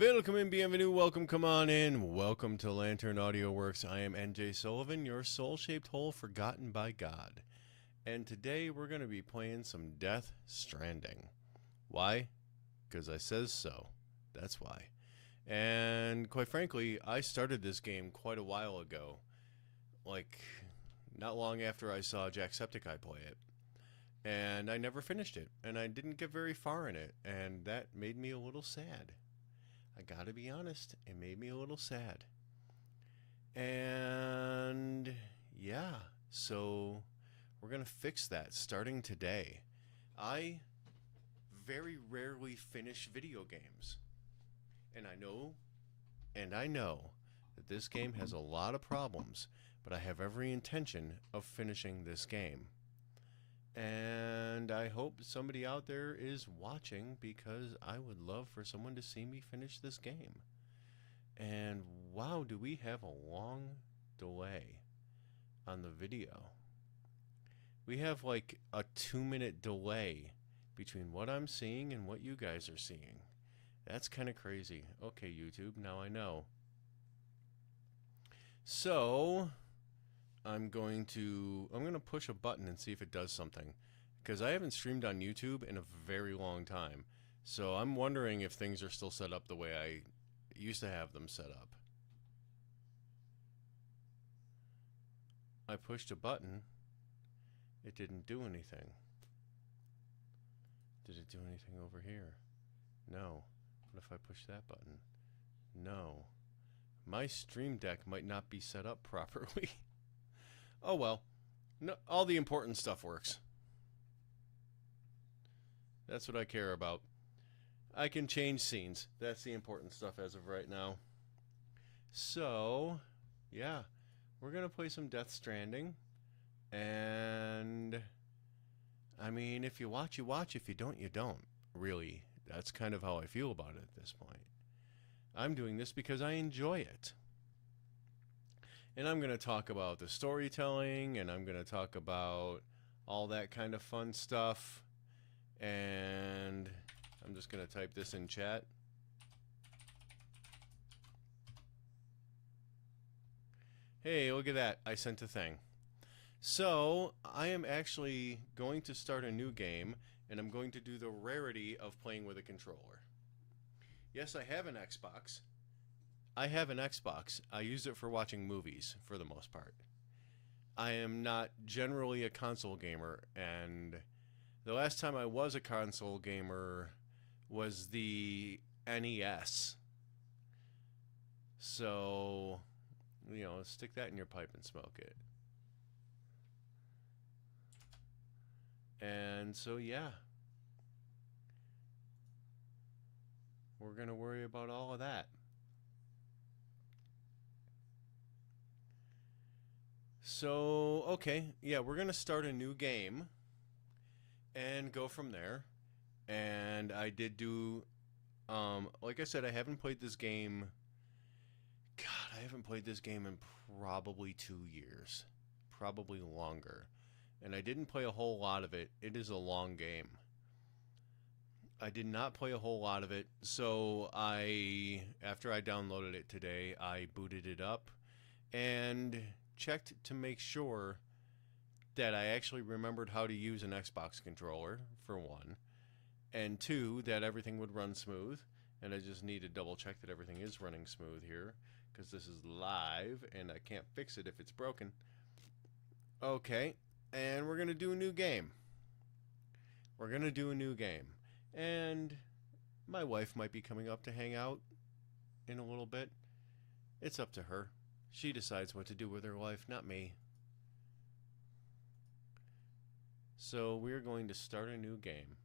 Welcome and bienvenue, welcome, come on in. Welcome to Lantern Audio Works. I am NJ Sullivan, your soul-shaped hole forgotten by God. And today we're going to be playing some Death Stranding. Why? Because I says so. That's why. And quite frankly, I started this game quite a while ago. Like, not long after I saw Jacksepticeye play it. And I never finished it. And I didn't get very far in it. And that made me a little sad. I gotta be honest, it made me a little sad. And yeah, so we're gonna fix that starting today. I very rarely finish video games. And I know that this game has a lot of problems, but I have every intention of finishing this game. And I hope somebody out there is watching because I would love for someone to see me finish this game. And wow, do we have a long delay on the video. We have like a 2-minute delay between what I'm seeing and what you guys are seeing. That's kind of crazy. Okay, YouTube, now I know. So I'm going to push a button and see if it does something, because I haven't streamed on YouTube in a very long time. So I'm wondering if things are still set up the way I used to have them set up. I pushed a button. It didn't do anything. Did it do anything over here? No. What if I push that button? No. My stream deck might not be set up properly. Oh well, no, all the important stuff works. That's what I care about. I can change scenes. That's the important stuff as of right now. So, yeah, we're going to play some Death Stranding. And, I mean, if you watch, you watch. If you don't, you don't. Really, that's kind of how I feel about it at this point. I'm doing this because I enjoy it. And I'm going to talk about the storytelling, and I'm going to talk about all that kind of fun stuff. And I'm just going to type this in chat. Hey, look at that. I sent a thing. So, I am actually going to start a new game, and I'm going to do the rarity of playing with a controller. Yes, I have an Xbox. I use it for watching movies, for the most part. I am not generally a console gamer, and the last time I was a console gamer was the NES. So, you know, stick that in your pipe and smoke it. And so, yeah. We're going to worry about all of that. So, okay, yeah, we're going to start a new game and go from there. And I did do, like I said, I haven't played this game. God, I haven't played this game in probably 2 years, probably longer. And I didn't play a whole lot of it. It is a long game. I did not play a whole lot of it. So after I downloaded it today, I booted it up and checked to make sure that I actually remembered how to use an Xbox controller, for one, and two, that everything would run smooth. And I just need to double check that everything is running smooth here, because this is live and I can't fix it if it's broken. Okay, and we're going to do a new game. And my wife might be coming up to hang out in a little bit. It's up to her. She decides what to do with her life, not me. So we're going to start a new game.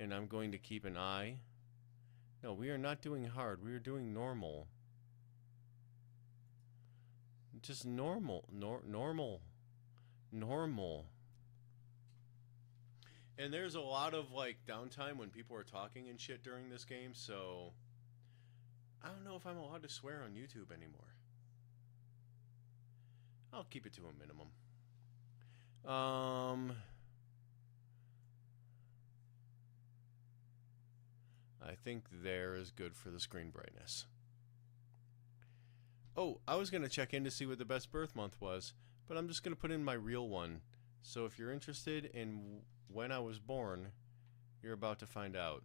And I'm going to keep an eye. No, we are not doing hard. We are doing normal. Just normal. Normal. And there's a lot of like downtime when people are talking and shit during this game, so I don't know if I'm allowed to swear on YouTube anymore. I'll keep it to a minimum. I think there is good for the screen brightness. Oh, I was going to check in to see what the best birth month was, but I'm just going to put in my real one. So if you're interested in when I was born, you're about to find out.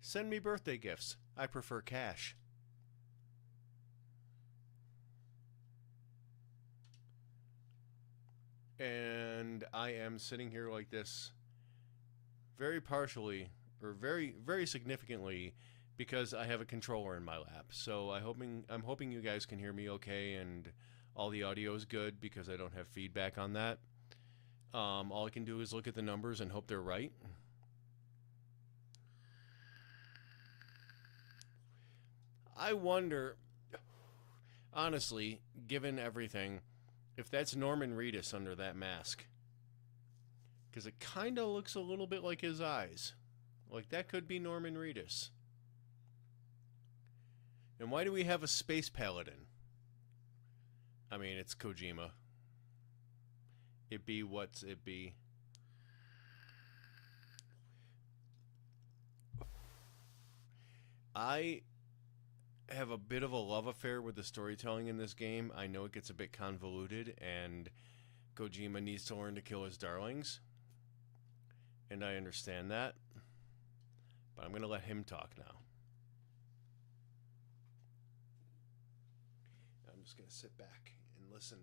Send me birthday gifts. I prefer cash. And I am sitting here like this very partially, or very significantly, because I have a controller in my lap. So I'm hoping you guys can hear me okay and all the audio is good because I don't have feedback on that. All I can do is look at the numbers and hope they're right. I wonder, honestly, given everything, if that's Norman Reedus under that mask. Because it kind of looks a little bit like his eyes. Like that could be Norman Reedus. And why do we have a space paladin? I mean, it's Kojima. It be what's it be. I have a bit of a love affair with the storytelling in this game. I know it gets a bit convoluted, and Kojima needs to learn to kill his darlings. And I understand that. But I'm going to let him talk now. I'm just going to sit back and listen.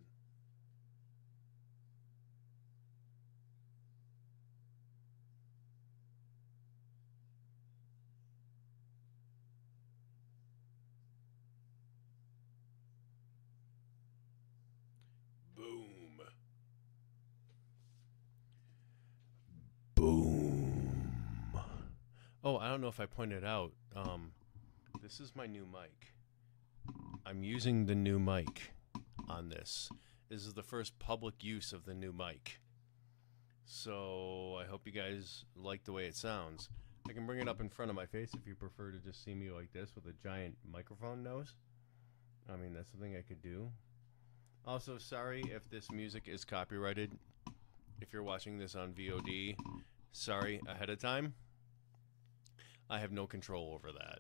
Boom. Boom. Oh, I don't know if I pointed out. This is my new mic. I'm using the new mic on this. This is the first public use of the new mic. So I hope you guys like the way it sounds. I can bring it up in front of my face if you prefer to just see me like this with a giant microphone nose. I mean, that's something I could do. Also, sorry if this music is copyrighted. If you're watching this on VOD, sorry ahead of time. I have no control over that.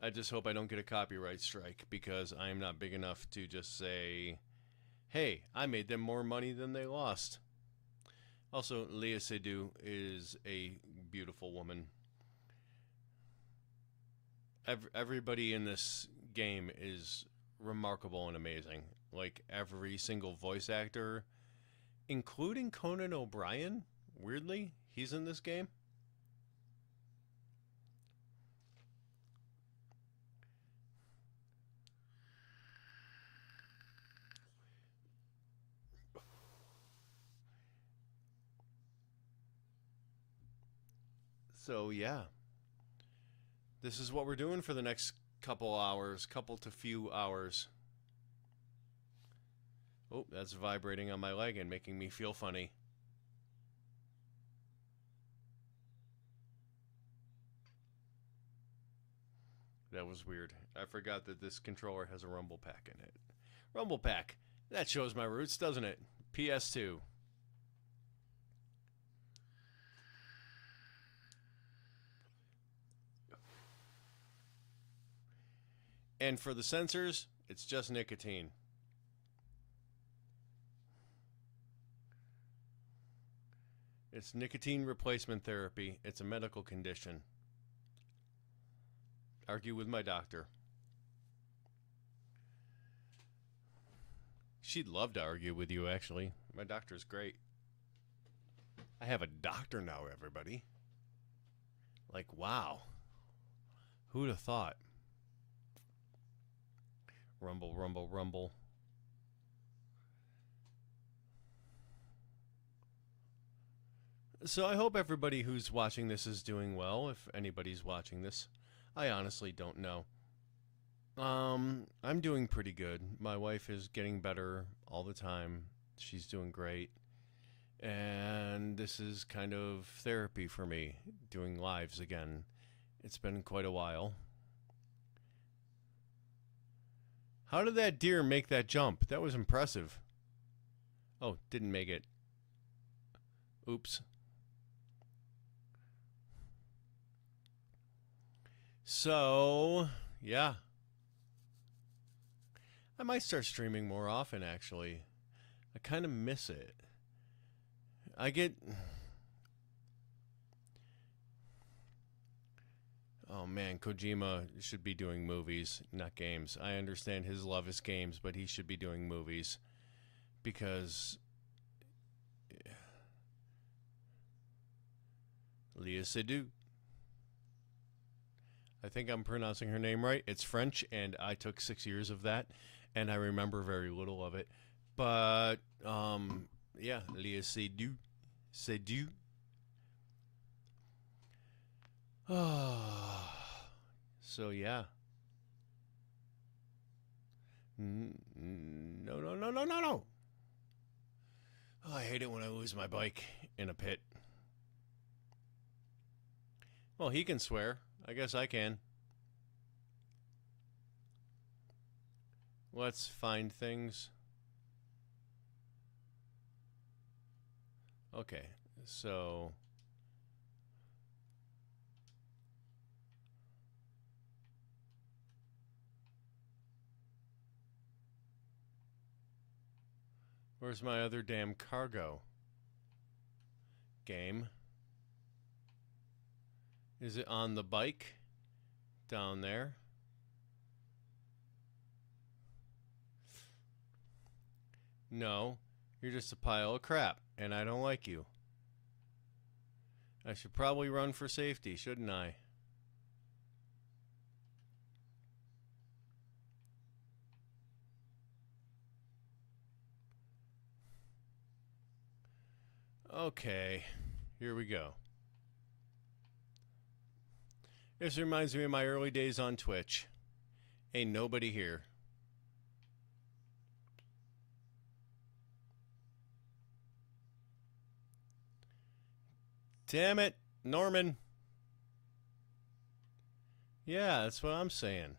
I just hope I don't get a copyright strike because I am not big enough to just say, hey, I made them more money than they lost. Also, Léa Seydoux is a beautiful woman. Everybody in this game is remarkable and amazing. Like every single voice actor, including Conan O'Brien, weirdly, he's in this game. So yeah, this is what we're doing for the next couple to few hours. Oh, that's vibrating on my leg and making me feel funny. That was weird. I forgot that this controller has a rumble pack in it. Rumble pack. That shows my roots, doesn't it? PS2. And for the sensors, it's just nicotine. It's nicotine replacement therapy. It's a medical condition. Argue with my doctor. She'd love to argue with you, actually. My doctor's great. I have a doctor now, everybody. Like, wow. Who'd have thought? Rumble, rumble, rumble. So I hope everybody who's watching this is doing well, if anybody's watching this. I honestly don't know. I'm doing pretty good. My wife is getting better all the time. She's doing great. And this is kind of therapy for me, doing lives again. It's been quite a while. How did that deer make that jump? That was impressive. Oh, didn't make it. Oops. So, yeah. I might start streaming more often, actually. I kind of miss it. I get. Oh man, Kojima should be doing movies, not games. I understand his love is games, but he should be doing movies because Leah Seydoux. I think I'm pronouncing her name right. It's French, and I took 6 years of that, and I remember very little of it. But yeah, Leah Seydoux, Seydoux. So yeah. No, no, no, no, no, no. Oh, I hate it when I lose my bike in a pit. Well, he can swear. I guess I can. Let's find things. Okay, so where's my other damn cargo? Game. Is it on the bike? Down there? No, you're just a pile of crap, and I don't like you. I should probably run for safety, shouldn't I? Okay, here we go. This reminds me of my early days on Twitch. Ain't nobody here. Damn it, Norman. Yeah, that's what I'm saying.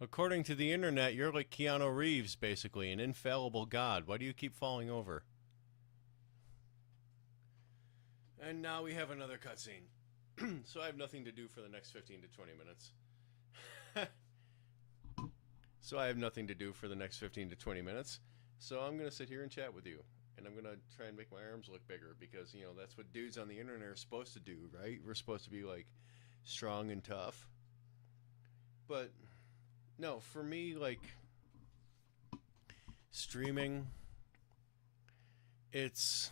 According to the internet, you're like Keanu Reeves, basically, an infallible god. Why do you keep falling over? And now we have another cutscene. So I have nothing to do for the next 15 to 20 minutes. So I'm going to sit here and chat with you. And I'm going to try and make my arms look bigger because, you know, that's what dudes on the internet are supposed to do, right? We're supposed to be, like, strong and tough. But, no, for me, like, streaming, it's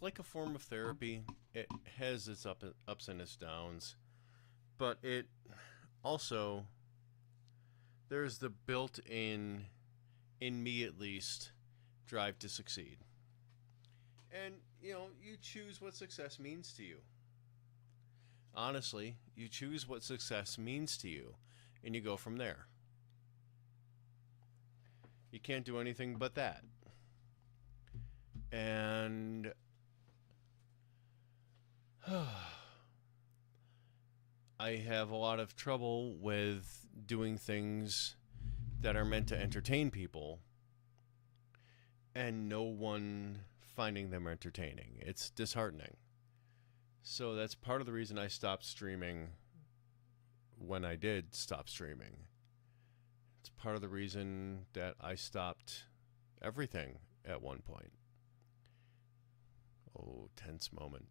like a form of therapy. It has its ups and its downs. But it also, there's the built-in, in me at least, drive to succeed. And, you know, you choose what success means to you. Honestly, you choose what success means to you, and you go from there. You can't do anything but that. And I have a lot of trouble with doing things that are meant to entertain people and no one finding them entertaining. It's disheartening. So that's part of the reason I stopped streaming when I did stop streaming. It's part of the reason that I stopped everything at one point. Oh, tense moment.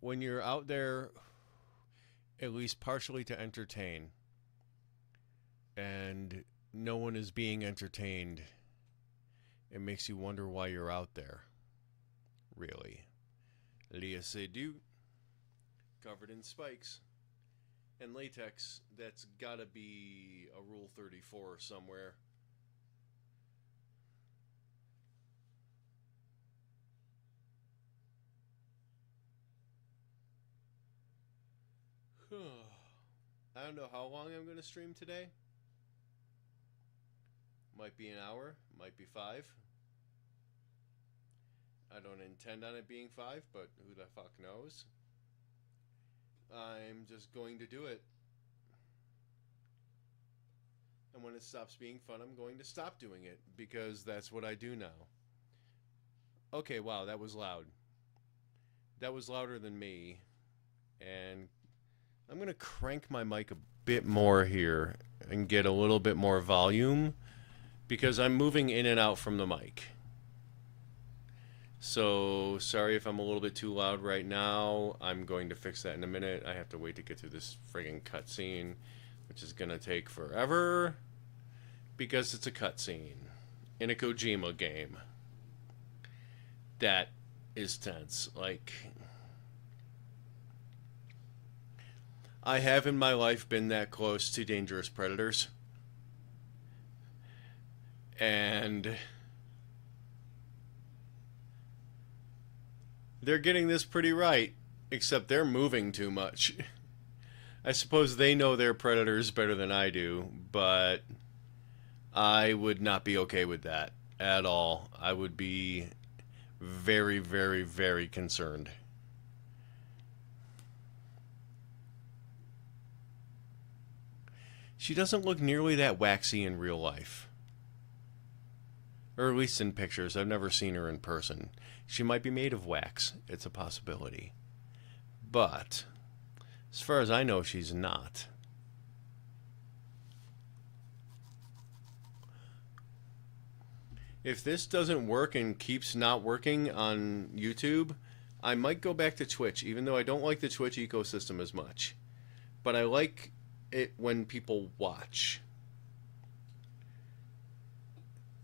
When you're out there at least partially to entertain and no one is being entertained, it makes you wonder why you're out there. Really. Leah Seydoux, covered in spikes and latex. That's gotta be a Rule 34 somewhere. I don't know how long I'm going to stream today. Might be an hour, might be 5. I don't intend on it being 5, but who the fuck knows? I'm just going to do it. And when it stops being fun, I'm going to stop doing it because that's what I do now. Okay, wow, that was loud. That was louder than me. And I'm going to crank my mic a bit more here and get a little bit more volume because I'm moving in and out from the mic. So, sorry if I'm a little bit too loud right now. I'm going to fix that in a minute. I have to wait to get through this friggin' cutscene, which is going to take forever because it's a cutscene in a Kojima game. That is tense. Like, I have in my life been that close to dangerous predators. And they're getting this pretty right, except they're moving too much. I suppose they know their predators better than I do, but I would not be okay with that at all. I would be very, very, very concerned. She doesn't look nearly that waxy in real life. Or at least in pictures. I've never seen her in person. She might be made of wax. It's a possibility. But, as far as I know, she's not. If this doesn't work and keeps not working on YouTube, I might go back to Twitch, even though I don't like the Twitch ecosystem as much. But I like it when people watch.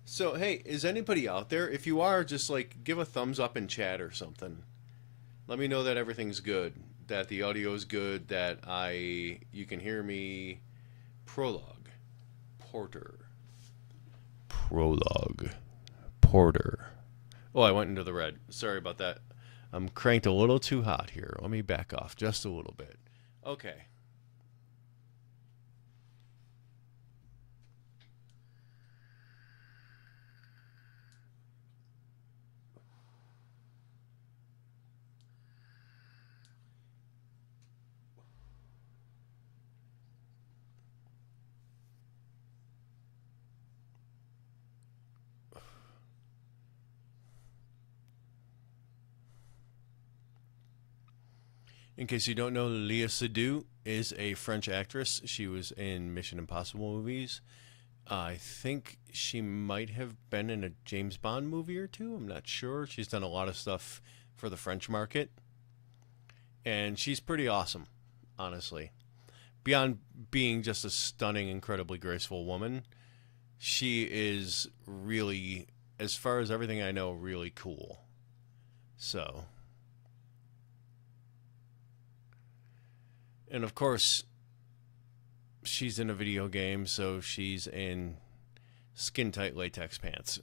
So, hey, is anybody out there? If you are, just like give a thumbs up in chat or something. Let me know that everything's good, that the audio is good, that you can hear me. Prologue. Porter. Prologue. Porter. Oh, I went into the red. Sorry about that. I'm cranked a little too hot here. Let me back off just a little bit. Okay. In case you don't know, Léa Seydoux is a French actress. She was in Mission Impossible movies. I think she might have been in a James Bond movie or two. I'm not sure. She's done a lot of stuff for the French market. And she's pretty awesome, honestly. Beyond being just a stunning, incredibly graceful woman, she is really, as far as everything I know, really cool. So... And of course, she's in a video game, so she's in skin-tight latex pants.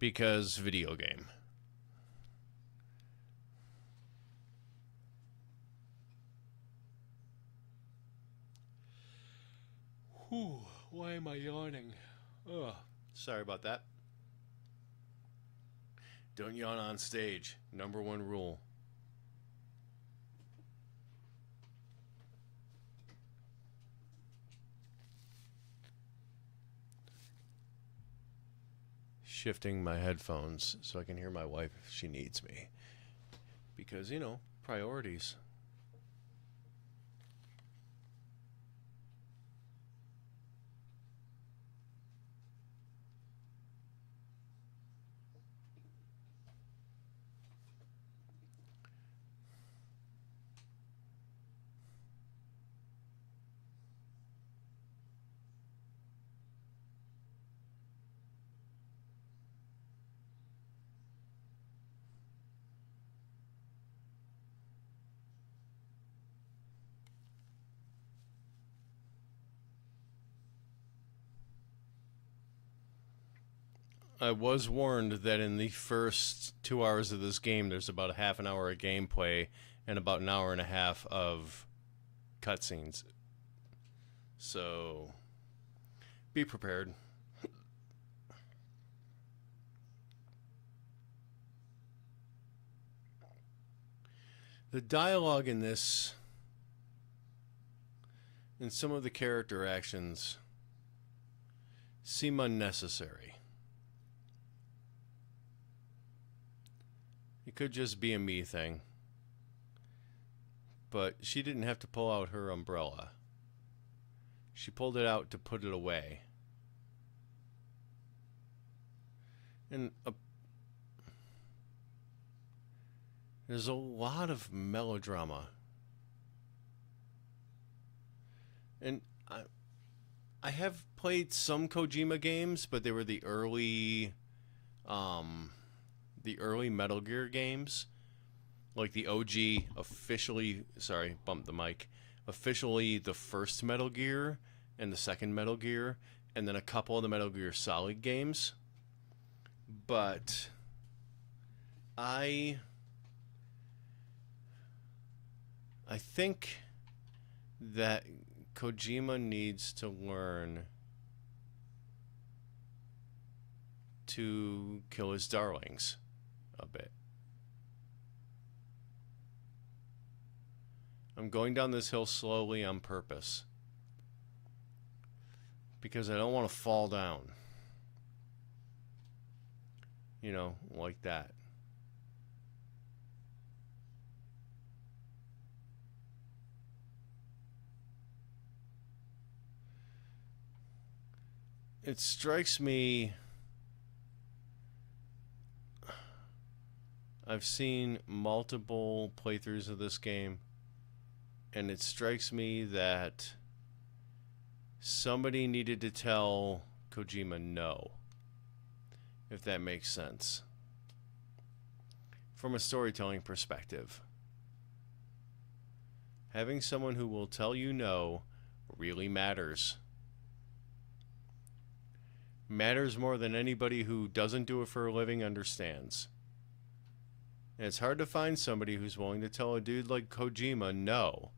Because video game. Whew, why am I yawning? Ugh, sorry about that. Don't yawn on stage. Number one rule. Shifting my headphones so I can hear my wife if she needs me. Because, you know, priorities. I was warned that in the first 2 hours of this game, there's about a half an hour of gameplay and about an hour and a half of cutscenes. So, be prepared. The dialogue in this and some of the character actions seem unnecessary. It could just be a me thing. But she didn't have to pull out her umbrella. She pulled it out to put it away. And there's a lot of melodrama. And I have played some Kojima games, but they were the early Metal Gear games. Like the OG officially, sorry, bumped the mic. Officially the first Metal Gear and the second Metal Gear, and then a couple of the Metal Gear Solid games. But I think that Kojima needs to learn to kill his darlings a bit. I'm going down this hill slowly on purpose because I don't want to fall down. You know, like that. It strikes me, I've seen multiple playthroughs of this game, and it strikes me that somebody needed to tell Kojima no, if that makes sense, from a storytelling perspective. Having someone who will tell you no really matters. Matters more than anybody who doesn't do it for a living understands. And it's hard to find somebody who's willing to tell a dude like Kojima no.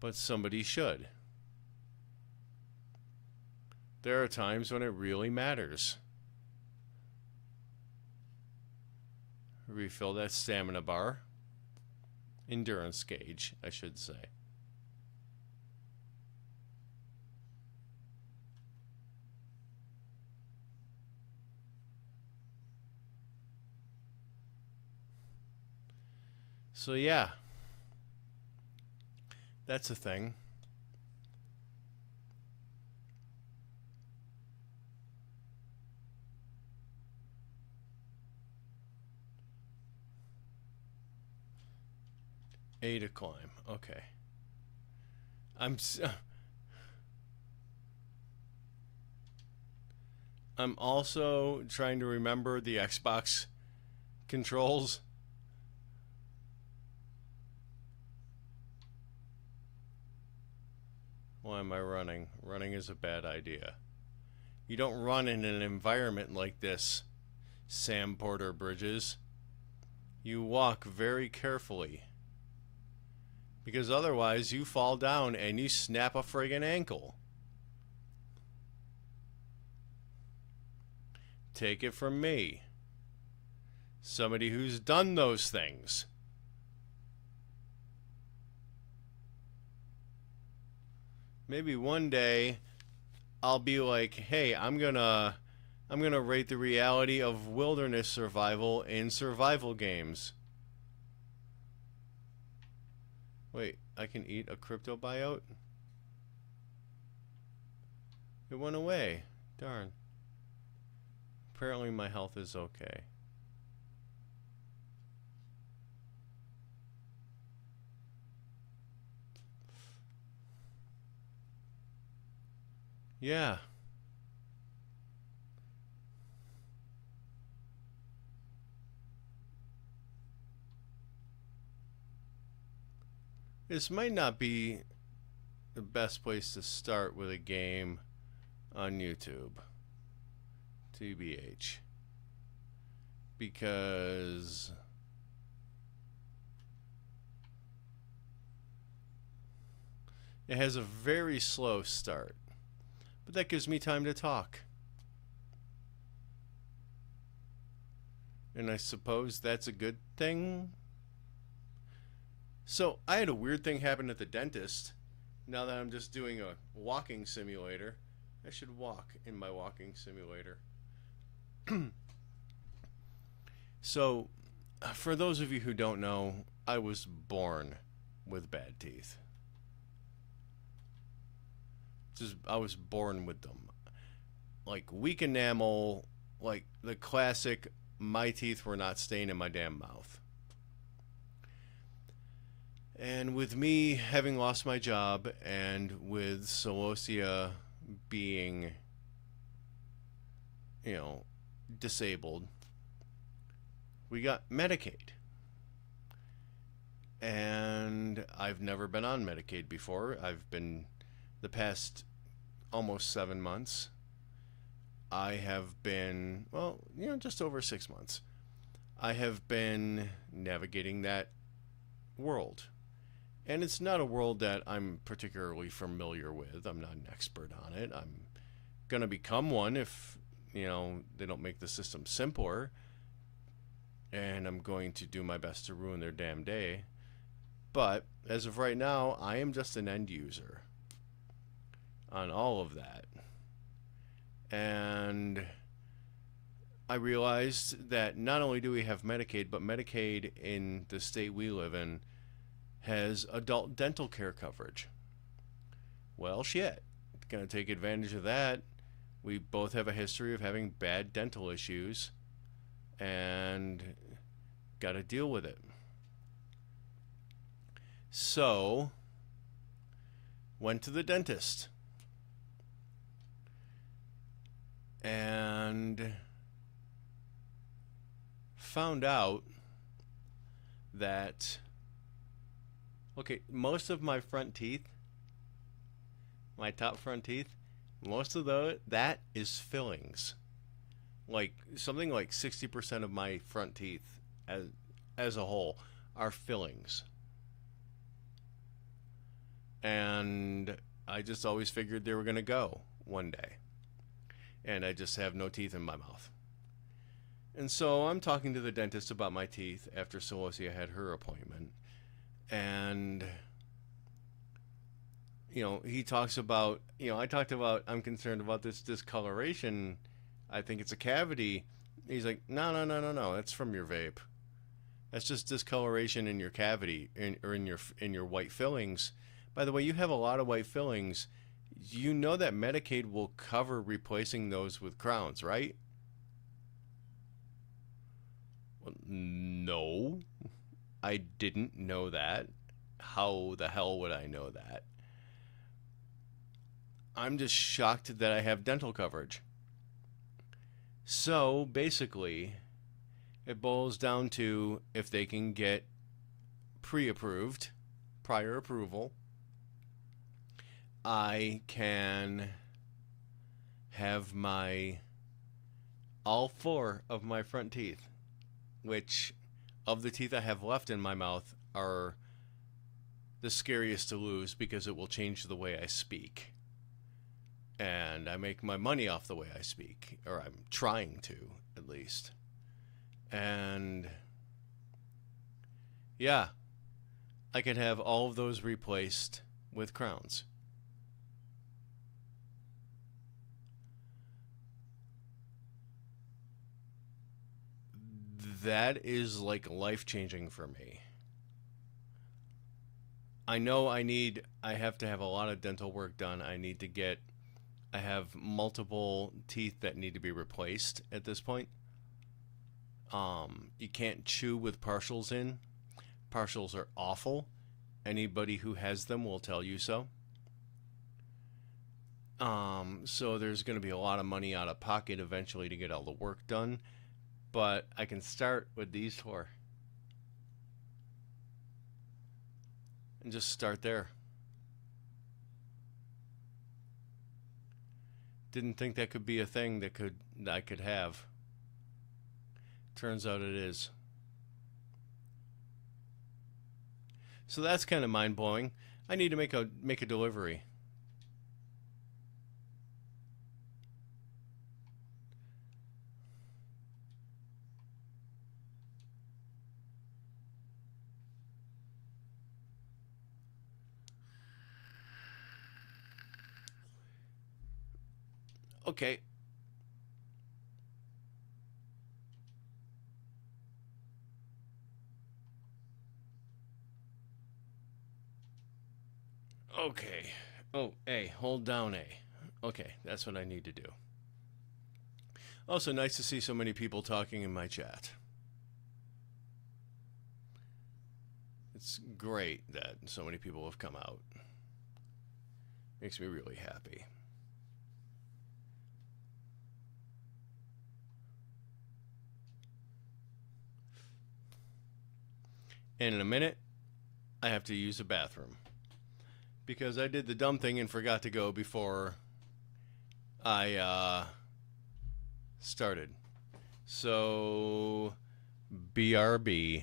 But somebody should. There are times when it really matters. Refill that stamina bar. Endurance gauge, I should say. So yeah. That's a thing. A to climb. Okay. I'm also trying to remember the Xbox controls. Why am I running? Running is a bad idea. You don't run in an environment like this, Sam Porter Bridges. You walk very carefully. Because otherwise you fall down and you snap a friggin' ankle. Take it from me. Somebody who's done those things. Maybe one day I'll be like, hey, I'm gonna rate the reality of wilderness survival in survival games. Wait, I can eat a crypto buyout? It went away. Darn. Apparently my health is okay. Yeah. This might not be the best place to start with a game on YouTube. TBH. Because it has a very slow start. but that gives me time to talk. And I suppose that's a good thing. So, I had a weird thing happen at the dentist. Now that I'm just doing a walking simulator, I should walk in my walking simulator. So, for those of you who don't know, I was born with bad teeth. I was born with them. Like weak enamel, like the classic, my teeth were not staying in my damn mouth. And with me having lost my job and with Celosia being, disabled, we got Medicaid. And I've never been on Medicaid before. I've been the past almost 7 months. I have been, just over 6 months. I have been navigating that world. And it's not a world that I'm particularly familiar with. I'm not an expert on it. I'm going to become one if, they don't make the system simpler. And I'm going to do my best to ruin their damn day. But as of right now, I am just an end user on all of that. And I realized that not only do we have Medicaid, but Medicaid in the state we live in has adult dental care coverage. Well, shit. Gonna take advantage of that. We both have a history of having bad dental issues and gotta deal with it. So, went to the dentist. And found out that, most of my front teeth, my top front teeth, most of that is fillings. Like, something like 60% of my front teeth as a whole are fillings. And I just always figured they were going to go one day. And I just have no teeth in my mouth. And so I'm talking to the dentist about my teeth after Celosia had her appointment. And, he talks about, I talked about, I'm concerned about this discoloration. I think it's a cavity. He's like, no, that's from your vape. That's just discoloration in your cavity or in your white fillings. By the way, you have a lot of white fillings. You know that Medicaid will cover replacing those with crowns, right? Well, no, I didn't know that. How the hell would I know that? I'm just shocked that I have dental coverage. So, basically, it boils down to if they can get pre-approved, prior approval, I can have all 4 of my front teeth, which of the teeth I have left in my mouth are the scariest to lose because it will change the way I speak. And I make my money off the way I speak, or I'm trying to, at least. And yeah, I can have all of those replaced with crowns. That is like life-changing for me. I know I have to have a lot of dental work done. I have multiple teeth that need to be replaced at this point. You can't chew with partials in. Partials are awful. Anybody who has them will tell you so. So there's going to be a lot of money out of pocket eventually to get all the work done. But I can start with these 4. And just start there. Didn't think that could be a thing that I could have. Turns out it is. So that's kind of mind-blowing. I need to make a delivery. Okay. Okay. Oh, A. Hold down A. Okay, that's what I need to do. Also, nice to see so many people talking in my chat. It's great that so many people have come out. Makes me really happy. And in a minute, I have to use the bathroom. Because I did the dumb thing and forgot to go before I started. So, BRB.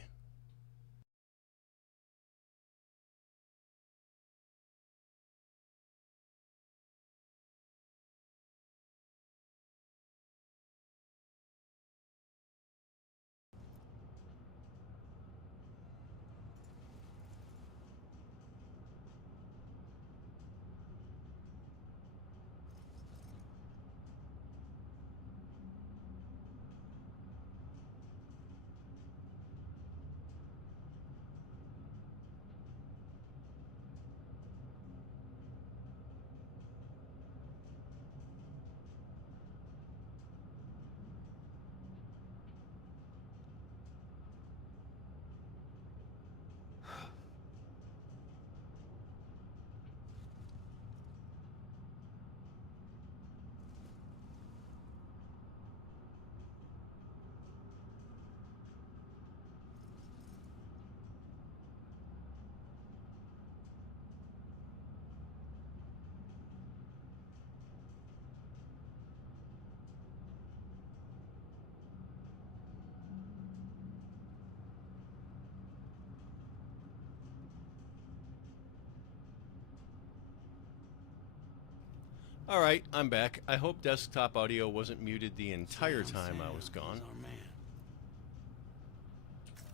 All right, I'm back. I hope desktop audio wasn't muted the entire time I was gone.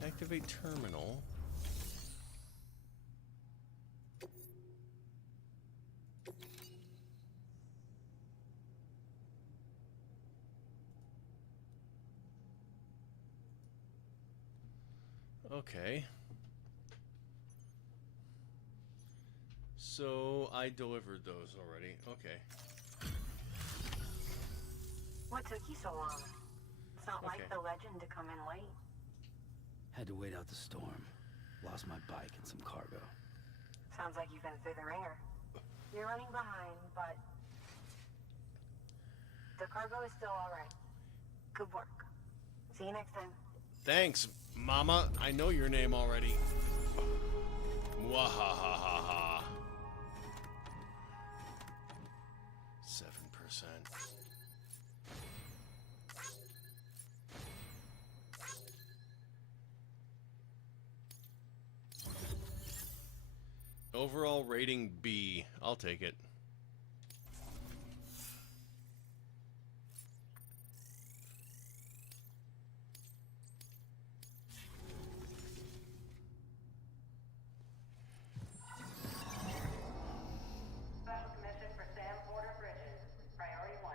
Activate terminal. Okay. So I delivered those already. Okay. What took you so long? It's not like the legend to come in late. Had to wait out the storm. Lost my bike and some cargo. Sounds like you've been through the ringer. You're running behind, but the cargo is still all right. Good work. See you next time. Thanks, Mama. I know your name already. Mwahahaha. 7%. Overall rating B. I'll take it. Special commission for Sam Porter Bridges. Priority 1.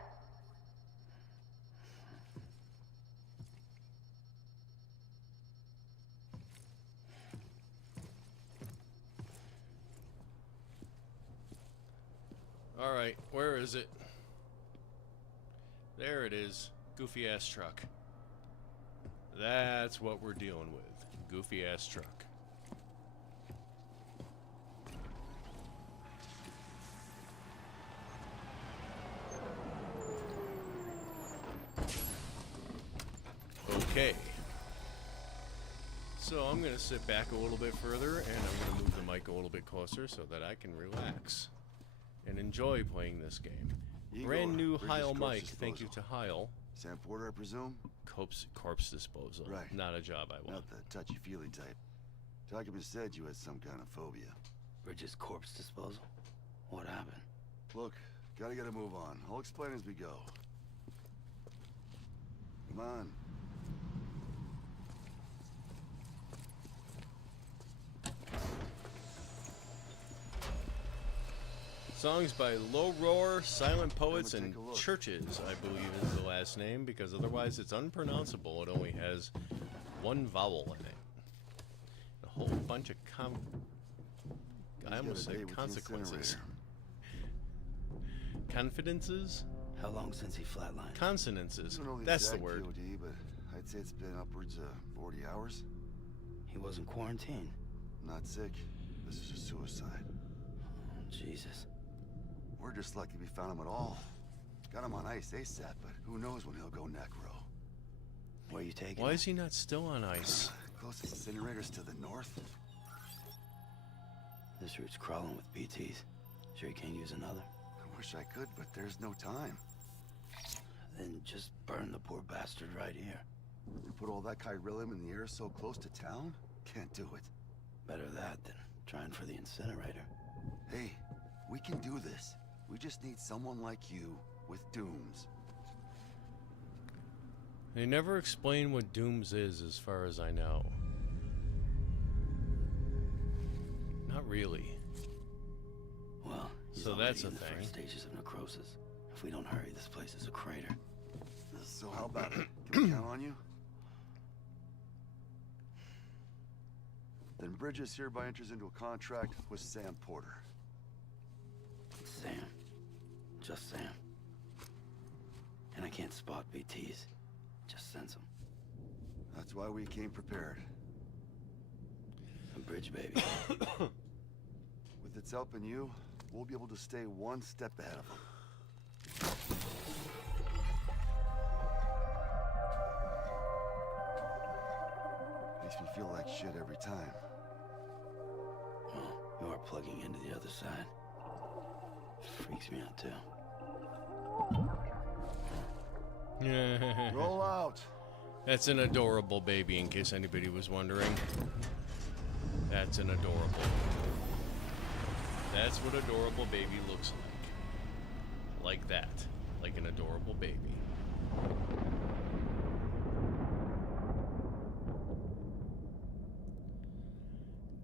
Alright, where is it? There it is. Goofy ass truck. That's what we're dealing with. Goofy ass truck. Okay. So I'm going to sit back a little bit further and I'm going to move the mic a little bit closer so that I can relax and enjoy playing this game. Igor, Brand new Bridges Heil corpse mic. Thank you to disposal. Heil. Sam Porter, I presume? Corpse disposal. Right. Not a job I want. Not the touchy-feely type. Document said you had some kind of phobia. Bridges corpse disposal? What happened? Look, gotta get a move on. I'll explain as we go. Come on. Songs by Low Roar, Silent Poets, Come and and take a look. Churches, I believe is the last name, because otherwise it's unpronounceable. It only has one vowel in it. A whole bunch of I almost said consequences. Confidences? How long since he flatlined? Consonances. I don't know That's the exact word. POD, but I'd say it's been upwards of 40 hours. He wasn't quarantined. Not sick. This is a suicide. Oh, Jesus. We're just lucky we found him at all. Got him on ice ASAP, but who knows when he'll go necro. Where are you taking Why him? is he not still on ice? Closest incinerators to the north. This route's crawling with BTs. Sure you can't use another? I wish I could, but there's no time. Then just burn the poor bastard right here. You put all that chiralium in the air so close to town? Can't do it. Better that than trying for the incinerator. Hey, we can do this. We just need someone like you with dooms. They never explain what Dooms is, as far as I know. Not really. Well, he's So already that's a in the thing. first stages of necrosis. If we don't hurry, this place is a crater. So how about it? Can we count on you? Then Bridges hereby enters into a contract with Sam Porter. Sam. Just Sam. And I can't spot BTs. Just sense them. That's why we came prepared. A bridge, baby. With its help and you, we'll be able to stay one step ahead of them. Makes me feel like shit every time. Well, you are plugging into the other side. Freaks me out, too. Roll out! That's an adorable baby, in case anybody was wondering. That's an adorable. That's what adorable baby looks like. Like that. Like an adorable baby.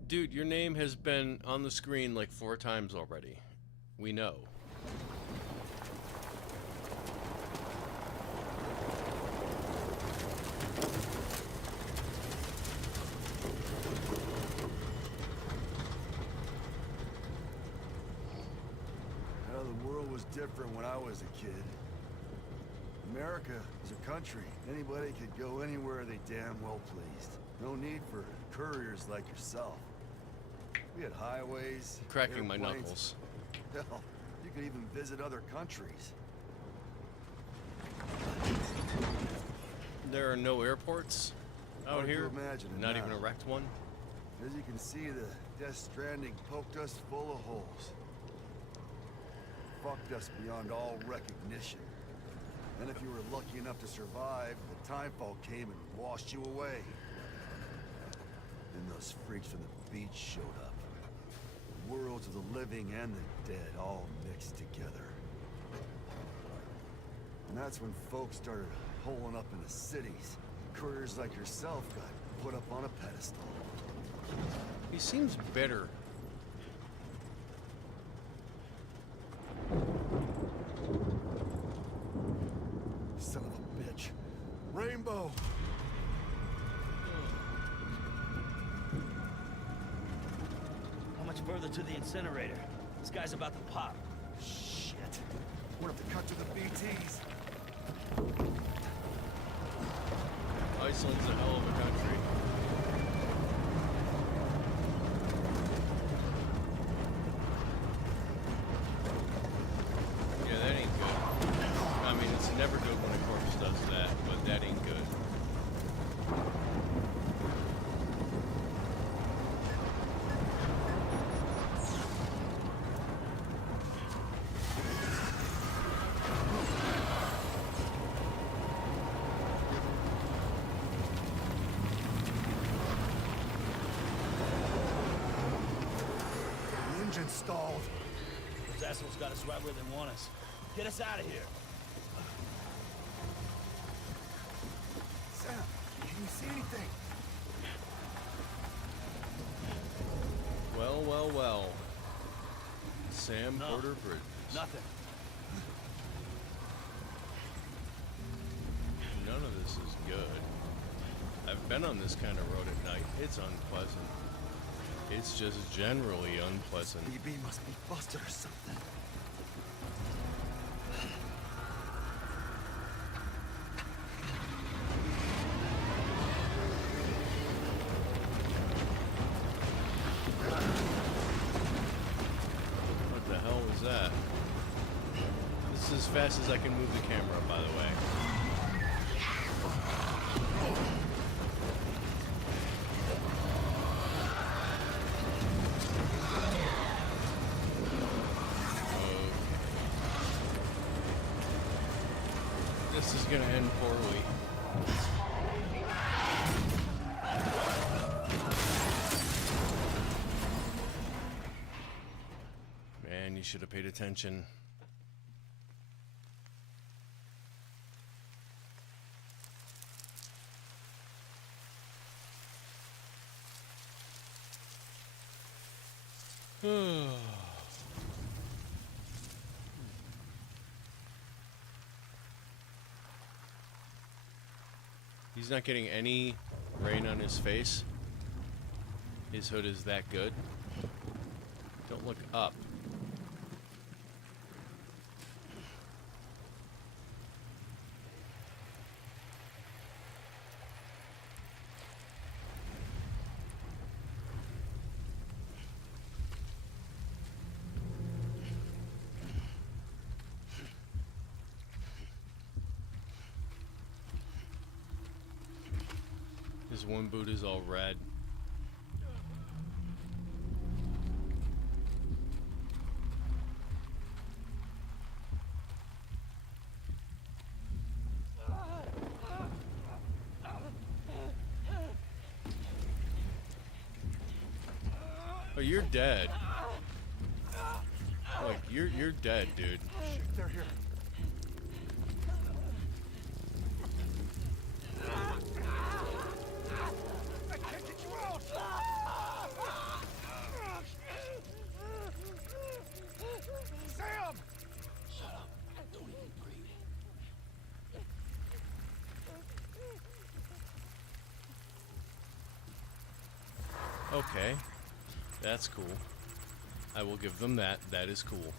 Dude, your name has been on the screen like 4 times already. We know. The world was different when I was a kid. America is a country. Anybody could go anywhere they damn well pleased. No need for couriers like yourself. We had highways, Cracking my airplanes. knuckles. Hell, you could even visit other countries. There are no airports out Hard to here? imagine it Not now. even a wrecked one? As you can see, the Death Stranding poked us full of holes. Fucked us beyond all recognition. And if you were lucky enough to survive, the timefall came and washed you away. Then those freaks from the beach showed up. The worlds of the living and the dead all mixed together. And that's when folks started holing up in the cities. Couriers like yourself got put up on a pedestal. He seems bitter. Son of a bitch. Rainbow! How much further to the incinerator? This guy's about to pop. Shit. We're have to cut to the BTs. Iceland's a hell of a country. Yeah, that ain't good. I mean, it's never good when a corpse does that, but that ain't good. The engine stalled. Those assholes got us right where they want us. Get us out of here. Sam, can you see anything? Sam No, Porter Bridge. nothing. None of this is good. I've been on this kind of road at night. It's unpleasant. It's just generally unpleasant. BB must be busted or something. What the hell was that? This is as fast as I can move the camera, by the way. This is gonna end poorly. Man, you should have paid attention. He's not getting any rain on his face. His hood is that good. Don't look up. His one boot is all red. Oh, you're dead. Like you're dead, dude. Shit, they're here. I can't get you out! Sam! Shut up. Don't even breathe. Okay. That's cool. I will give them that. That is cool.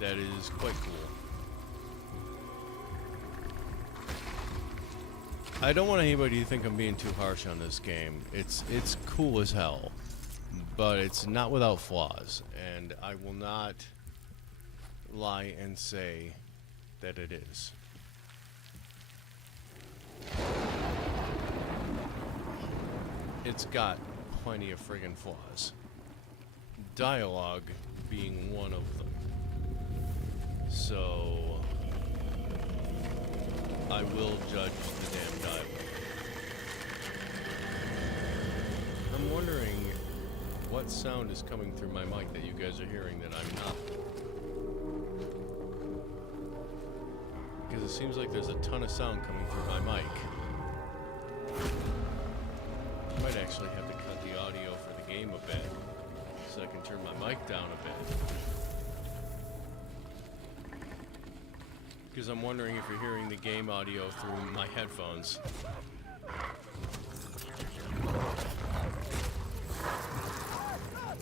That is quite cool. I don't want anybody to think I'm being too harsh on this game. It's cool as hell, but it's not without flaws, and I will not lie and say that it is. It's got plenty of friggin' flaws. Dialogue being one of them. So I will judge the damn dialogue. I'm wondering what sound is coming through my mic that you guys are hearing that I'm not. Because it seems like there's a ton of sound coming through my mic. I might actually have to cut the audio for the game a bit so I can turn my mic down a bit. Because I'm wondering if you're hearing the game audio through my headphones.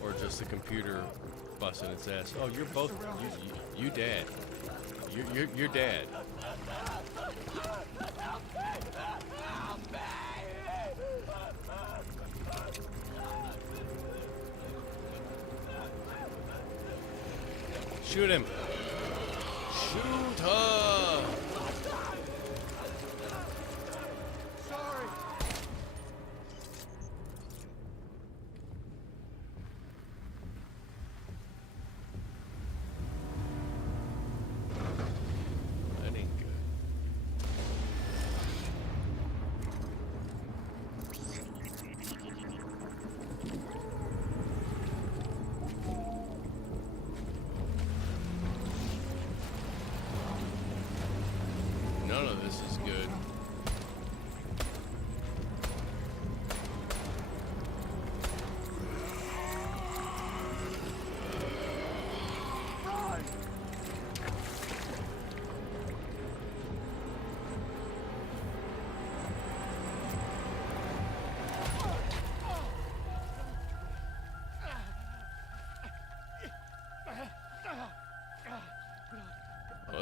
Or just the computer busting its ass. Oh, you're both, you dead. You're dead. Shoot him. Shoot her. Sorry! That ain't good.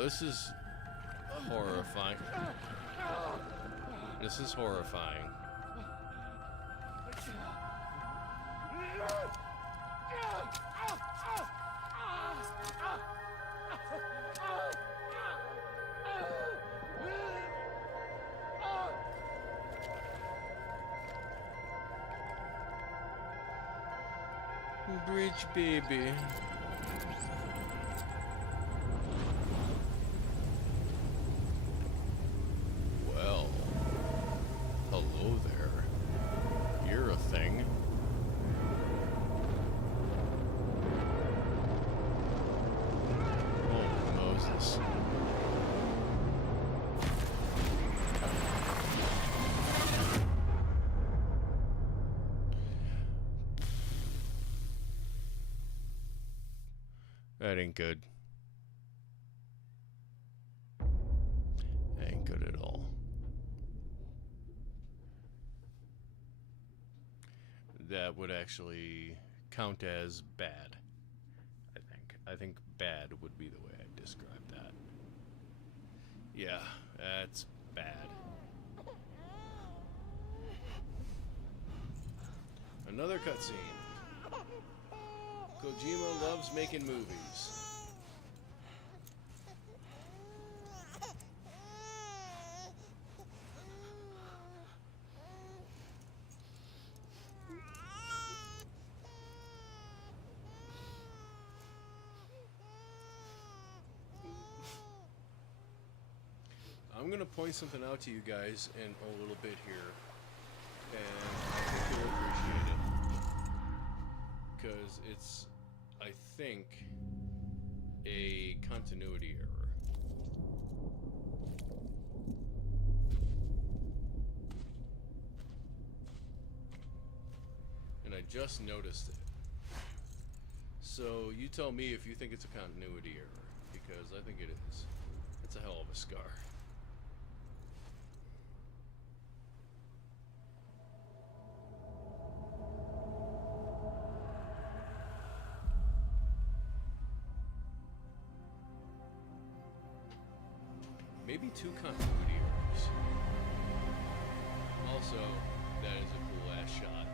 this is horrifying. This is horrifying. Bridge baby. Well, hello there. You're a thing. Oh, Moses. That ain't good. That ain't good at all. That would actually count as bad, I think. I think bad would be the way I'd describe that. Yeah, that's bad. Another cutscene. Kojima loves making movies. I'm gonna point something out to you guys in a little bit here, and I think you'll appreciate it, because it's, I think, a continuity error. And I just noticed it. So you tell me if you think it's a continuity error, because I think it is. It's a hell of a scar. Maybe 2 continuity errors. Also, that is a cool ass shot.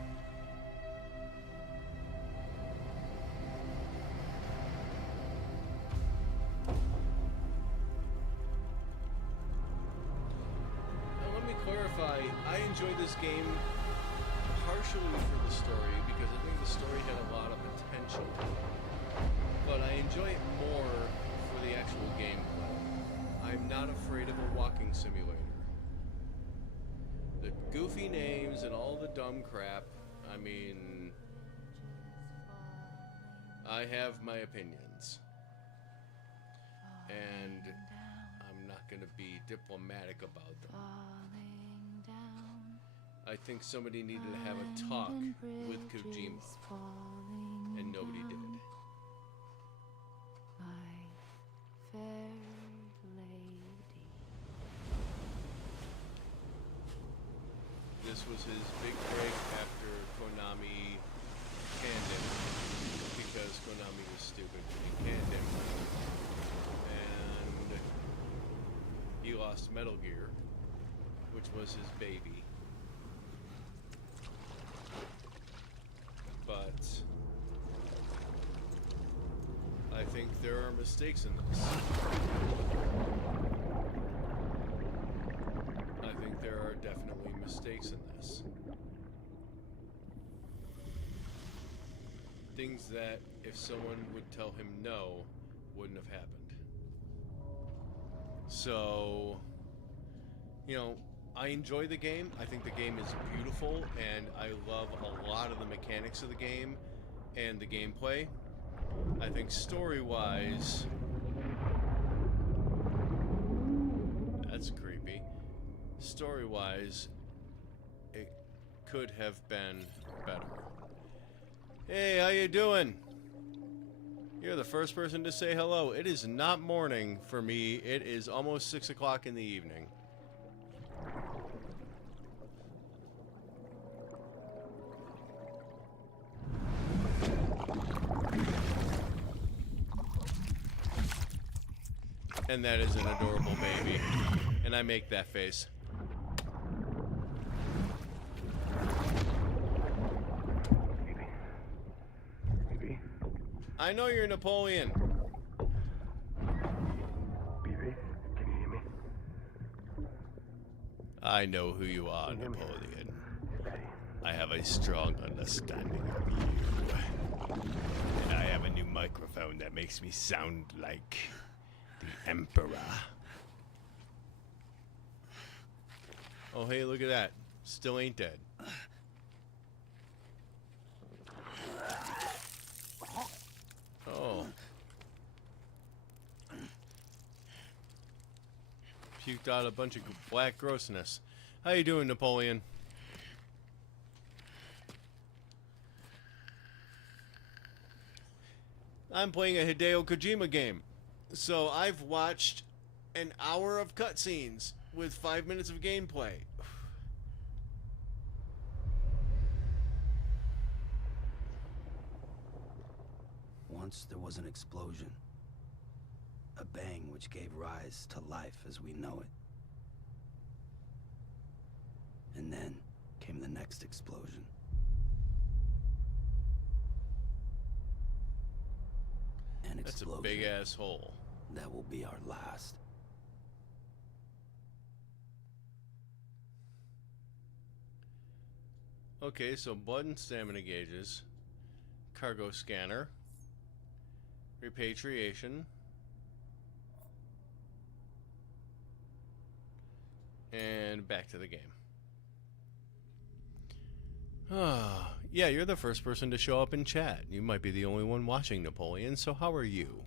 Now let me clarify, I enjoyed this game partially for the story, because I think the story had a lot of potential. But I enjoy it more for the actual gameplay. I'm not afraid of a walking simulator. The goofy names and all the dumb crap, I mean, I have my opinions. And I'm not going to be diplomatic about them. I think somebody needed to have a talk with Kojima, and nobody did. This was his big break after Konami canned him, because Konami was stupid. They canned him, and he lost Metal Gear, which was his baby. But I think there are mistakes in this. I think there are definitely mistakes in this. Things that, if someone would tell him no, wouldn't have happened. So, you know, I enjoy the game. I think the game is beautiful, and I love a lot of the mechanics of the game and the gameplay. I think story-wise, that's creepy. Story-wise, it could have been better. Hey, how you doing? You're the first person to say hello. It is not morning for me. It is almost 6 o'clock in the evening. And that is an adorable baby. And I make that face. Baby. I know you're Napoleon. Baby, can you hear me? I know who you are, Can you hear me? Napoleon. Okay. I have a strong understanding of you. And I have a new microphone that makes me sound like the Emperor. Oh, hey, look at that. Still ain't dead. Oh. Puked out a bunch of black grossness. How you doing, Napoleon? I'm playing a Hideo Kojima game. So I've watched an hour of cutscenes with 5 minutes of gameplay. Once there was an explosion. A bang which gave rise to life as we know it. And then came the next explosion. An That's a explosion big ass hole. that will be our last. Okay, so blood and stamina gauges, cargo scanner, repatriation, and back to the game. Yeah, you're the first person to show up in chat. You might be the only one watching, Napoleon, so how are you?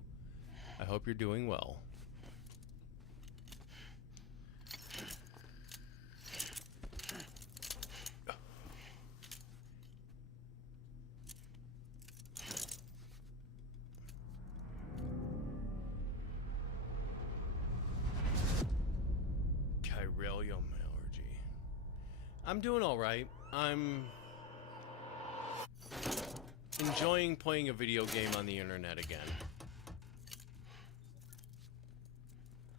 I hope you're doing well. Chiralium allergy. I'm doing all right. I'm enjoying playing a video game on the internet again.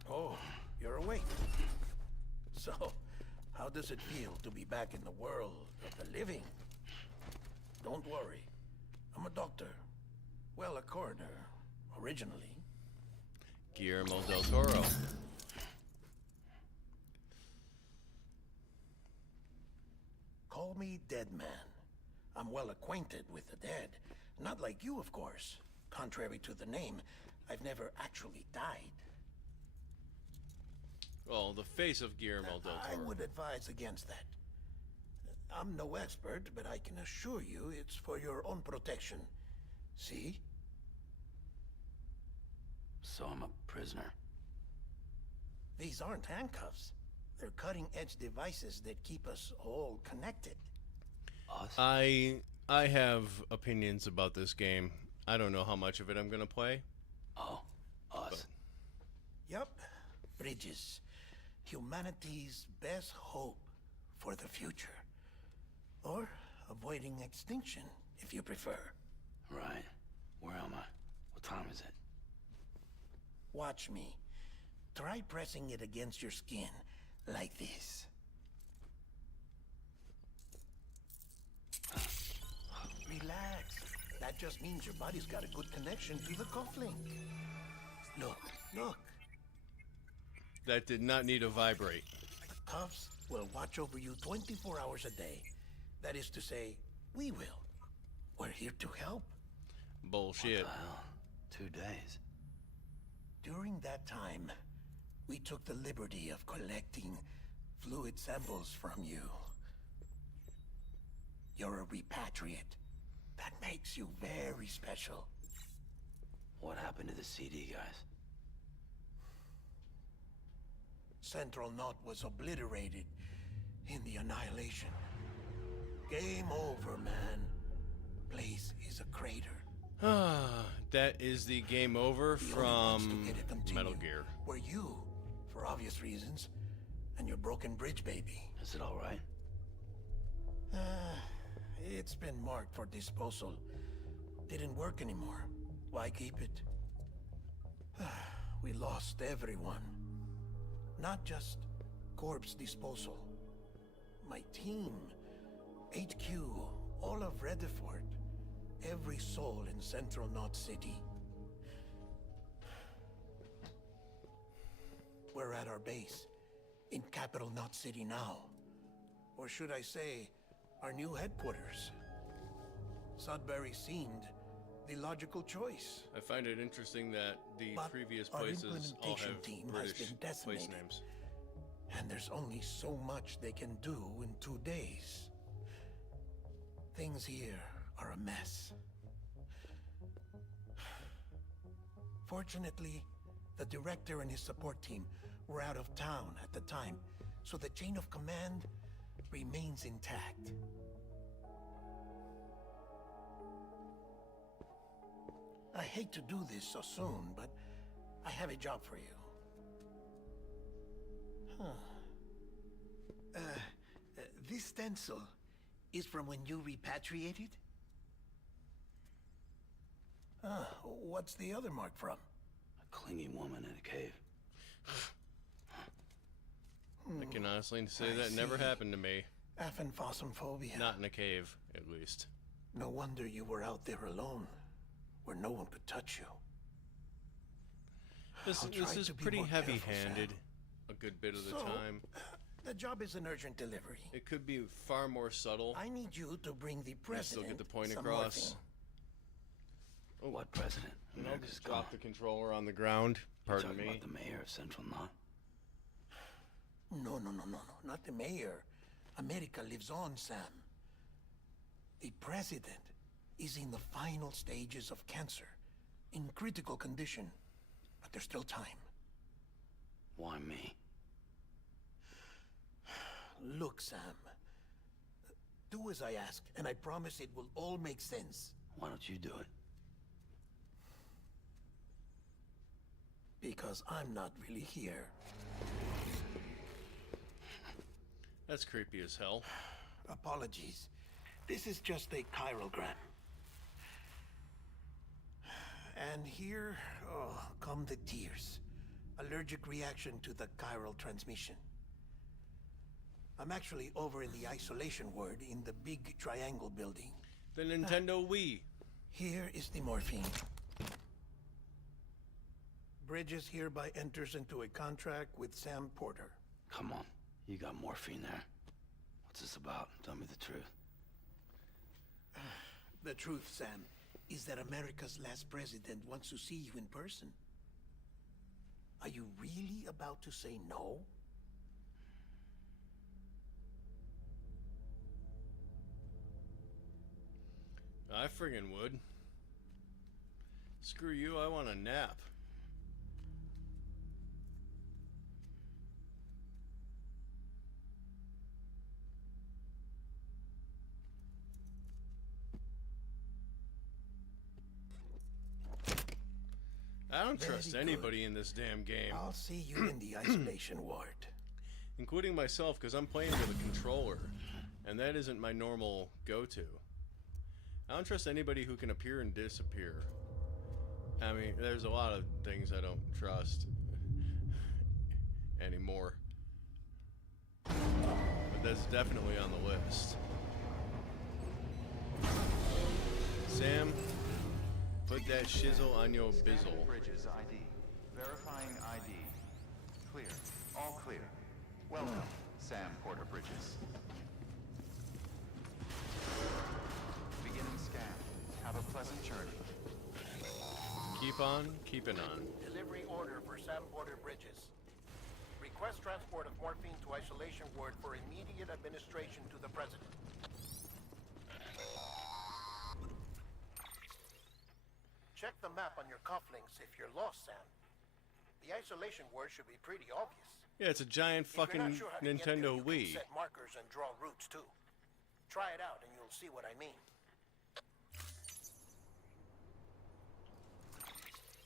Oh, you're awake. So, how does it feel to be back in the world of the living? Don't worry. I'm a doctor. Well, a coroner, originally. Guillermo del Toro. Call me Dead Man. I'm well acquainted with the dead. Not like you, of course. Contrary to the name, I've never actually died. Well, the face of Guillermo del I Toro. would advise against that. I'm no expert, but I can assure you it's for your own protection. See? So I'm a prisoner. These aren't handcuffs. They're cutting-edge devices that keep us all connected. Us? I have opinions about this game. I don't know how much of it I'm gonna play. Oh, us. Yup. Bridges. Humanity's best hope for the future. Or avoiding extinction, if you prefer. Right. Where am I? What time is it? Watch me. Try pressing it against your skin, like this. Relax. That just means your body's got a good connection to the cufflink. Look, look. That did not need a vibrate. The cuffs will watch over you 24 hours a day. That is to say, we will. We're here to help. Bullshit. Well, 2 days. During that time, we took the liberty of collecting fluid samples from you. You're a repatriate. That makes you very special. What happened to the CD guys? Central Knot was obliterated in the Annihilation. Game over, man. Place is a crater. That is the game over The only ones to from get it continue Metal Gear. were you, for obvious reasons, and your broken bridge baby. Is it all right? It's been marked for disposal. Didn't work anymore. Why keep it? We lost everyone. Not just corpse disposal. My team, HQ, all of Redford, every soul in Central Knot City. We're at our base, in Capital Knot City now. Or should I say, our new headquarters. Sudbury seemed the logical choice. I find it interesting that the But previous our places all implementation have team has British been place decimated. names. And there's only so much they can do in 2 days. Things here are a mess. Fortunately, the director and his support team were out of town at the time, so the chain of command remains intact. I hate to do this so soon, but I have a job for you. This stencil is from when you repatriated? What's the other mark from? A clinging woman in a cave. I can honestly say I that never see. happened to me. Aphanphosmphobia. Not in a cave, at least. No wonder you were out there alone, where no one could touch you. This I'll try is to be pretty more careful, heavy-handed Sam. a good bit of the So- time. The job is an urgent delivery. It could be far more subtle. I need you to bring the and president still get the point some across. morphine. Oh, What president? no, America's just gone. drop the controller on the ground. Pardon Talking me. about the mayor of Central Knot. No, not the mayor. America lives on, Sam. The president is in the final stages of cancer, in critical condition, but there's still time. Why me? Look, Sam. Do as I ask, and I promise it will all make sense. Why don't you do it? Because I'm not really here. That's creepy as hell. Apologies. This is just a chirogram. And here, come the tears. Allergic reaction to the chiral transmission. I'm actually over in the isolation ward in the big triangle building. The Nintendo Wii. Here is the morphine. Bridges hereby enters into a contract with Sam Porter. Come on. You got morphine there. What's this about? Tell me the truth. The truth, Sam, is that America's last president wants to see you in person. Are you really about to say no? I friggin' would. Screw you, I want a nap. I don't trust Very good. anybody in this damn game, I'll see you in the isolation ward. including myself, because I'm playing with a controller, and that isn't my normal go-to. I don't trust anybody who can appear and disappear. I mean, there's a lot of things I don't trust anymore. But that's definitely on the list. Sam, put that shizzle on your bizzle. Bridges ID. Verifying ID. Clear. All clear. Welcome, Sam Porter Bridges. Beginning scan. Have a pleasant journey. Keep on keeping on. Delivery order for Sam Porter Bridges. Request transport of morphine to isolation ward for immediate administration to the president. Check the map on your cufflinks if you're lost, Sam. The isolation word should be pretty obvious. Yeah, it's a giant If you're fucking not sure how to get there, Nintendo you can Wii. set markers and draw routes too. Try it out and you'll see what I mean.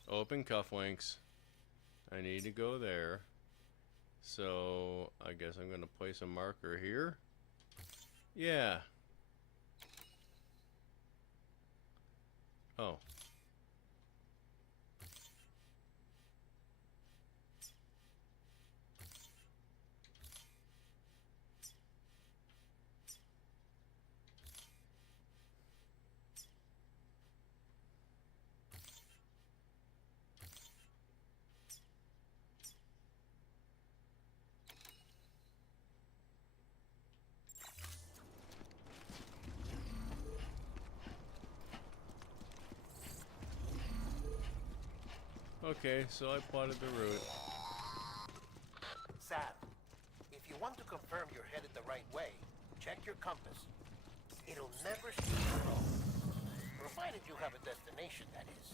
Open cufflinks. I need to go there. So, I guess I'm going to place a marker here. Yeah. Oh. Okay, so I plotted the route. Sam, if you want to confirm you're headed the right way, check your compass. It'll never steer you wrong. Provided you have a destination, that is.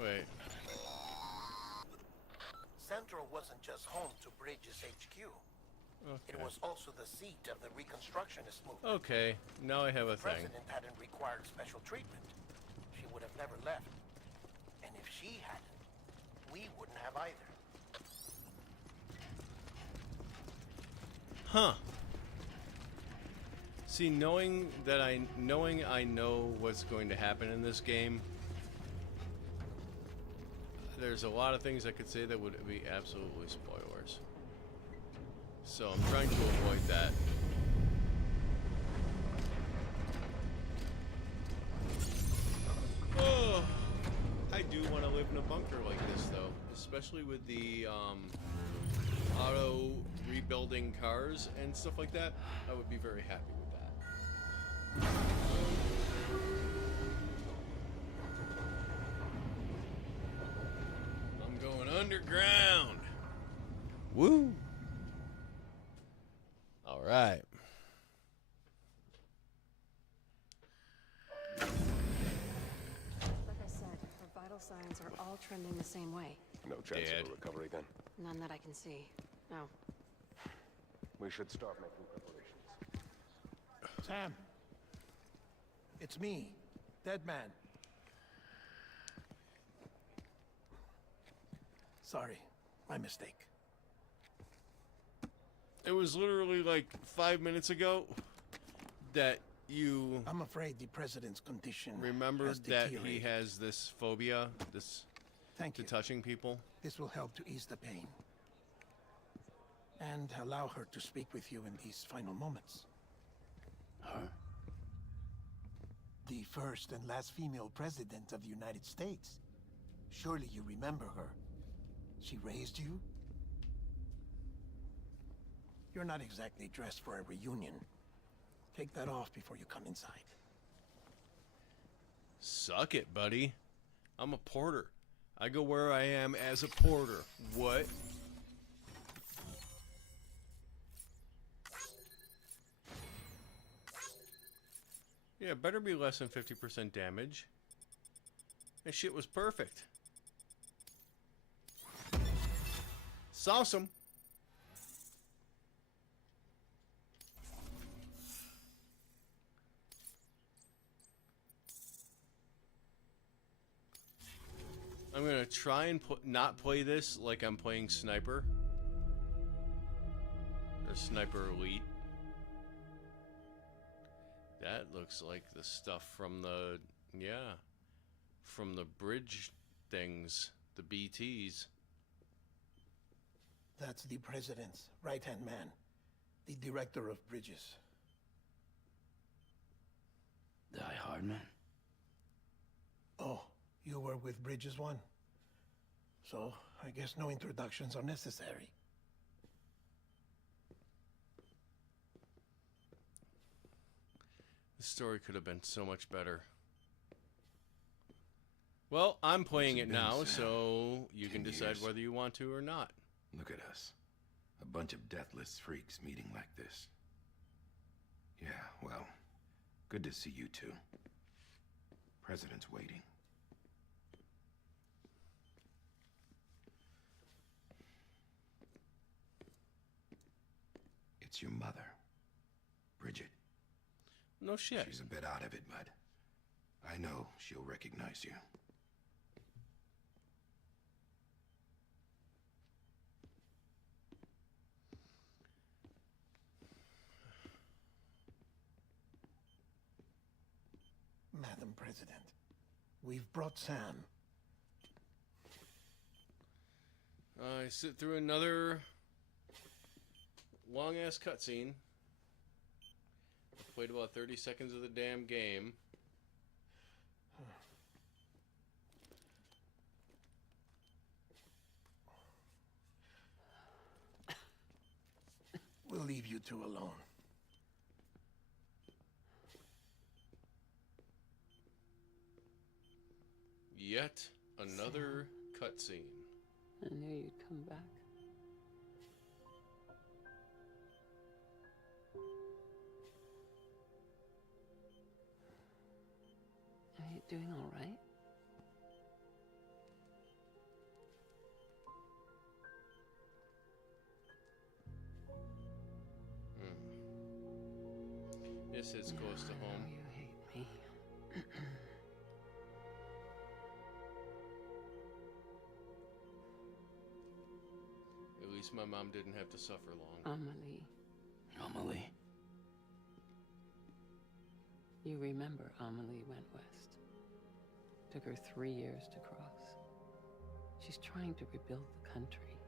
Wait. Central wasn't just home to Bridges HQ. It Okay. was also the seat of the Reconstructionist movement. Okay, now I have a The thing. president hadn't required special treatment. She would have never left. And if she hadn't, we wouldn't have either. Huh. See, knowing I know what's going to happen in this game, there's a lot of things I could say that would be absolutely spoilers. So I'm trying to avoid that. Oh, I do want to live in a bunker like this, though, especially with the auto rebuilding cars and stuff like that. I would be very happy with that. I'm going underground. Woo! All right. Like I said, her vital signs are all trending the same way. No chance Dead. of a recovery then. None that I can see. No. We should start making preparations. Sam, it's me, Dead Man. Sorry, my mistake. It was literally like 5 minutes ago that you I'm afraid the president's condition remembered has that he deteriorated. has this phobia, this Thank to you. touching people. This will help to ease the pain. And allow her to speak with you in these final moments. Her? The first and last female president of the United States. Surely you remember her. She raised you? You're not exactly dressed for a reunion. Take that off before you come inside. Suck it, buddy. I'm a porter. I go where I am as a porter. What? Yeah, better be less than 50% damage. That shit was perfect. It's awesome. I'm gonna try and not play this like I'm playing Sniper. Or Sniper Elite. That looks like the stuff from the, yeah, from the bridge things, the BTs. That's the president's right-hand man. The director of bridges. Die Hardman? Oh, you were with Bridges 1. So, I guess no introductions are necessary. The story could have been so much better. Well, I'm playing it What's it been, now, Sam? so you 10 can decide years. whether you want to or not. Look at us. A bunch of deathless freaks meeting like this. Yeah, well, good to see you two. President's waiting. It's your mother, Bridget. No shit. She's a bit out of it, but I know she'll recognize you. Madam President, we've brought Sam. I sit through another long-ass cutscene. I played about 30 seconds of the damn game. leave you two alone. Yet another cutscene. I knew you'd come back. Are you doing all right? This is close to home. You hate me. At least my mom didn't have to suffer long. Amelie. You remember Amelie went west. Took her 3 years to cross. She's trying to rebuild the country.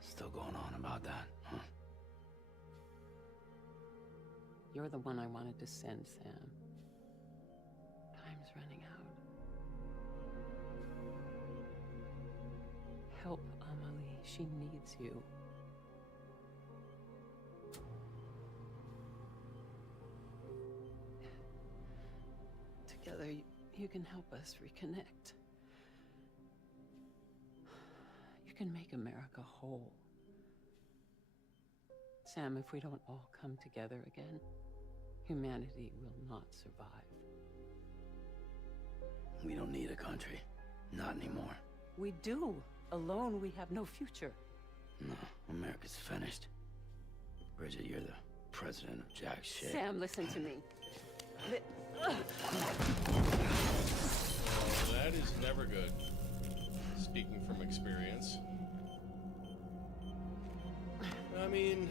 Still going on about that, huh? You're the one I wanted to send, Sam. Time's running out. Help Amelie. She needs you. Together, you can help us reconnect. You can make America whole. Sam, if we don't all come together again, humanity will not survive. We don't need a country. Not anymore. We do. Alone, we have no future. No, America's finished. Bridget, you're the president of jack shit. Sam, listen to me. Well, that is never good. Speaking from experience. I mean,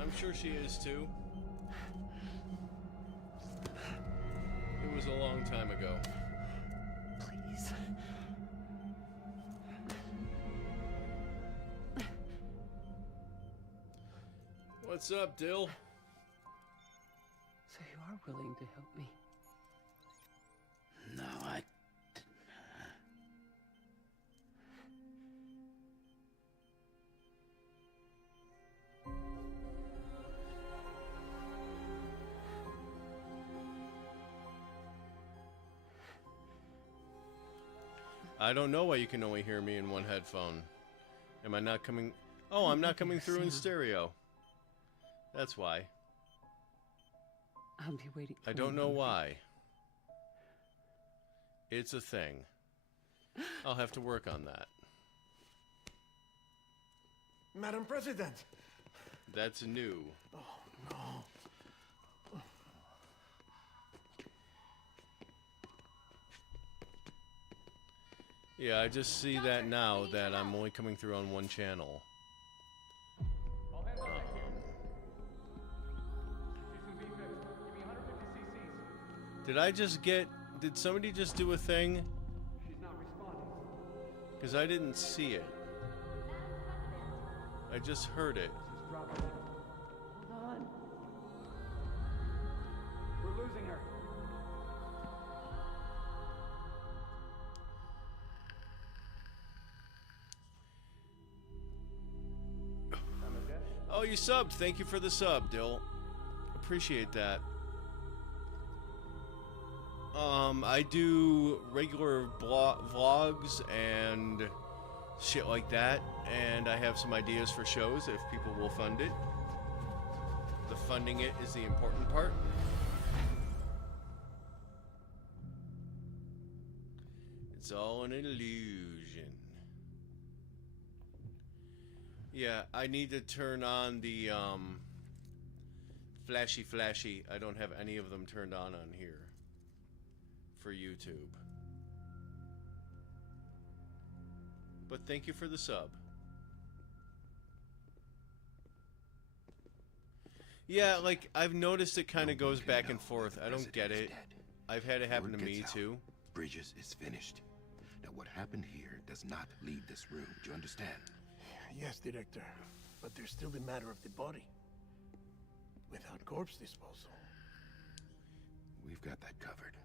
I'm sure she is too. It was a long time ago. Please. What's up, Dill? So you are willing to help me? No, I don't know why you can only hear me in one headphone. Am I not coming? Oh, I'm not coming through in stereo. That's why. I'll be waiting for I don't you. know why. It's a thing. I'll have to work on that. Madam President! That's new. Oh, no. Yeah, I just see that now that I'm only coming through on one channel. Did somebody just do a thing? She's not responding. Because I didn't see it. I just heard it. She's dropping. Hold on. We're losing her. Oh, you subbed. Thank you for the sub, Dill. Appreciate that. I do regular vlogs and shit like that, and I have some ideas for shows if people will fund it. The funding it is the important part. It's all an illusion. Yeah, I need to turn on the flashy. I don't have any of them turned on here for YouTube. But thank you for the sub. Yeah, like I've noticed it kind of goes back and forth. I don't get it. I've had it happen to me too. Bridges is finished. Now what happened here does not leave this room. Do you understand? Yes, Director. But there's still the matter of the body. Without corpse disposal. We've got that covered.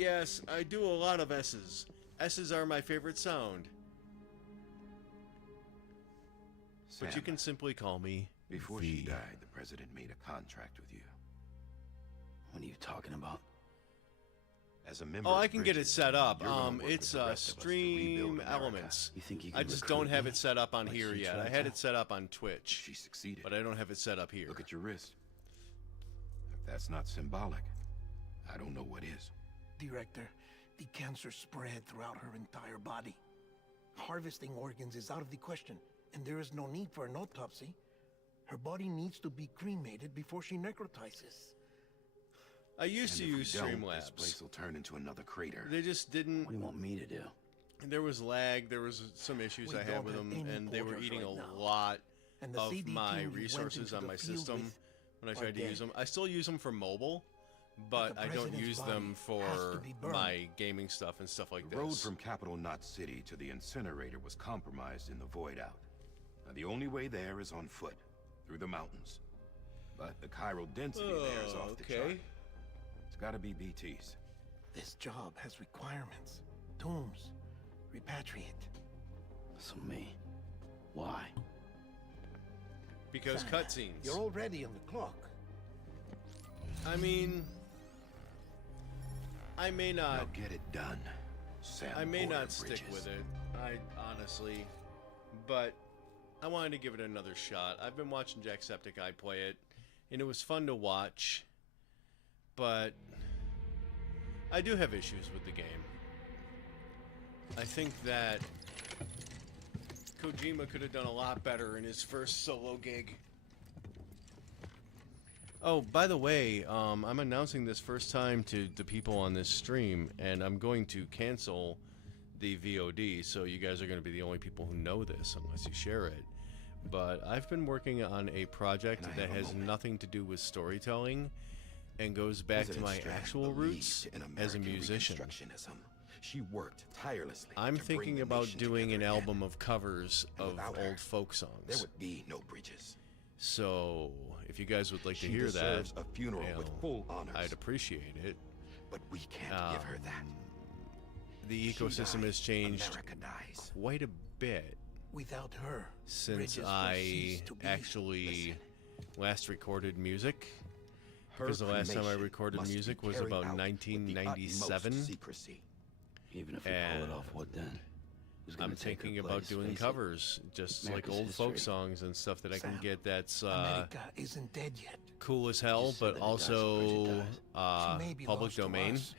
Yes, I do a lot of S's. S's are my favorite sound. Sam, But you can simply call me before V. she died, the president made a contract with you. What are you talking about? As a member Oh, of I can get it Bridges, set up. you're gonna work It's with the rest of us to rebuild Stream America. Elements. You think you can I just recruit don't have me? it set up on Like here she yet. I tried had to? it set up on Twitch, She succeeded. but I don't have it set up here. Look at your wrist. If that's not symbolic, I don't know what is. Director, the cancer spread throughout her entire body. Harvesting organs is out of the question, and there is no need for an autopsy. Her body needs to be cremated before she necrotizes. I used And to if we use don't, this Streamlabs. place will turn into another crater. They just didn't. What do you want me to do? There was lag. There was some issues We I had don't with have them, any and they were porters eating right a now. lot And the of CD my team you went resources into on the my field system with when I are tried to use dead. them. I still use them for mobile, but the I don't president's use body them has to for be burned. my gaming stuff and stuff like The road this. from Capital Knot City to the incinerator was compromised in the void out. Now, the only way there is on foot, through the mountains. But the chiral density there is off the chart. It's gotta be BT's. This job has requirements. Tombs. Repatriate. So me. Why? Because Sam, cutscenes. You're already on the clock. I mean, I may Now not. get it done, Sam. I may Porter not stick Bridges. with it. I honestly, but I wanted to give it another shot. I've been watching Jacksepticeye play it, and it was fun to watch. But I do have issues with the game. I think that Kojima could have done a lot better in his first solo gig. Oh, by the way, I'm announcing this first time to the people on this stream, and I'm going to cancel the VOD, so you guys are going to be the only people who know this unless you share it. But I've been working on a project Can I that have a has moment? nothing to do with storytelling and goes back to President my Strand actual roots believed in as a American musician. Reconstructionism. She worked tirelessly. I'm to bring thinking the about nation doing an together again. album of covers And of without her, old folk There songs. would be no Bridges. So, if you guys would like to She hear that, deserves a funeral you with know, full honors. I'd appreciate it. But we can't give her that. The She ecosystem has dies, changed America dies. quite a bit Without her, since Bridges will I cease to be. actually Listen. last recorded music. Her Because the last time I cremation recorded must be music was carried about out with the 1997. utmost secrecy. Even if we pull And it off, what then? Who's gonna I'm take her thinking about place? doing Face it, covers, just like America's old folk history. songs and stuff that I can Sam, get that's America isn't dead yet. cool as hell, Just so but that it dies, Bridget also dies. She may be public lost to domain. us,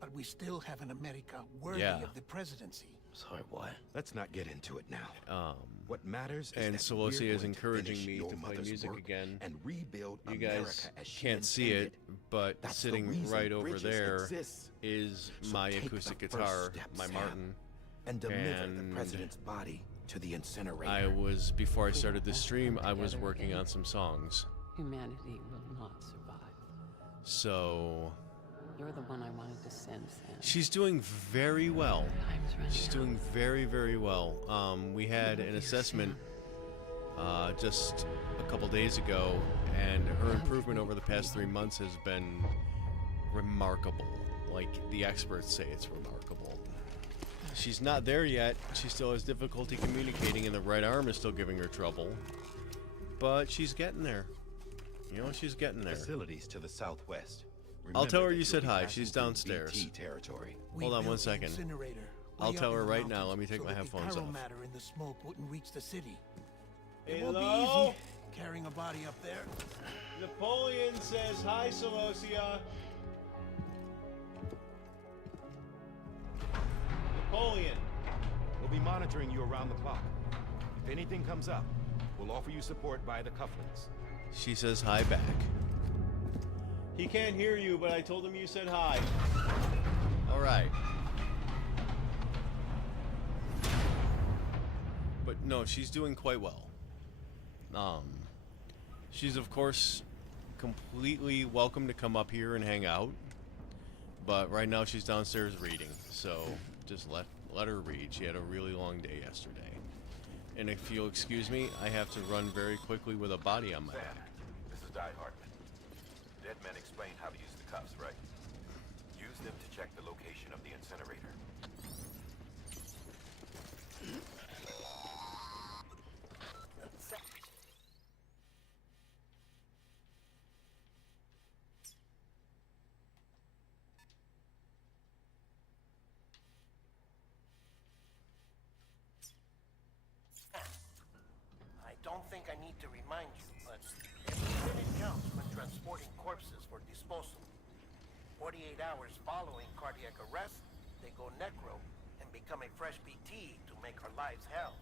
but we still have an America worthy Yeah. of the presidency. Sorry, what? Let's not get into it now. What matters is and that Solosia we're is going to encouraging finish me your to play mother's music work again. and rebuild You America guys as she can't see it, intended. but That's the sitting reason right over Bridges there exists. is So my take the acoustic first guitar, step, my Sam, Martin. and deliver and the president's body to the incinerator. I was, before I started the won't stream, come I was together working again. on some songs. Humanity will not survive. So, You're the one I wanted to send, Sam. she's doing very well. Time's running She's out. doing very, very well. We had an assessment just a couple days ago, and her improvement over the past 3 months has been remarkable. Like, the experts say it's remarkable. She's not there yet. She still has difficulty communicating, and the right arm is still giving her trouble. But she's getting there. You know, she's getting there. Facilities to the southwest. I'll tell her Remember that you said you'll be hi. passing She's through downstairs. BT territory. We Hold on built one the second. incinerator I'll way tell up her in the right now. mountains Let me take so my that headphones the off. chiral matter in the smoke wouldn't reach the city. It Hello? won't be easy carrying a body up there. Napoleon says hi, Solosia. Napoleon. We'll be monitoring you around the clock. If anything comes up, we'll offer you support via the cufflinks. She says hi back. He can't hear you, but I told him you said hi. All right. But no, she's doing quite well. She's of course completely welcome to come up here and hang out. But right now she's downstairs reading, so just let her read. She had a really long day yesterday. And if you'll excuse me, I have to run very quickly with a body on my Sam, back. this is Die Hartman. Dead men explain how to use the cuffs, right? Use them to check the location think I need to remind you, but every minute counts when transporting corpses for disposal. 48 hours following cardiac arrest, they go necro and become a fresh BT to make our lives hell.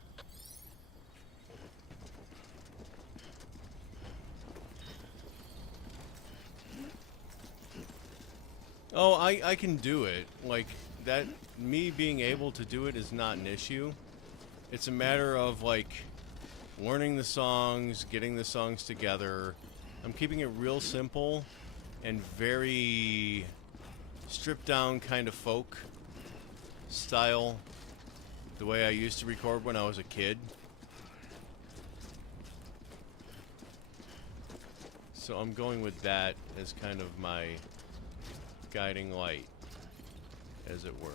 Oh, I can do it. Like, that, me being able to do it is not an issue. It's a matter of, like, learning the songs, getting the songs together. I'm keeping it real simple and very stripped down kind of folk style, the way I used to record when I was a kid. So I'm going with that as kind of my guiding light, as it were.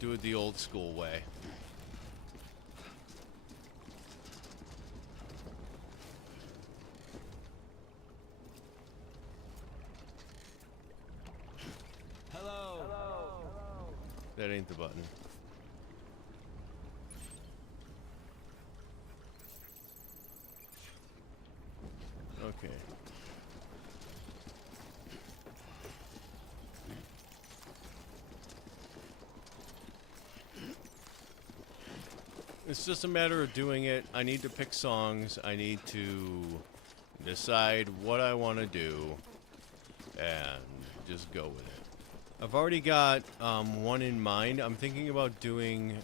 Do it the old school way. Hello. That ain't the button. Okay. It's just a matter of doing it. I need to pick songs. I need to decide what I want to do and just go with it. I've already got one in mind. I'm thinking about doing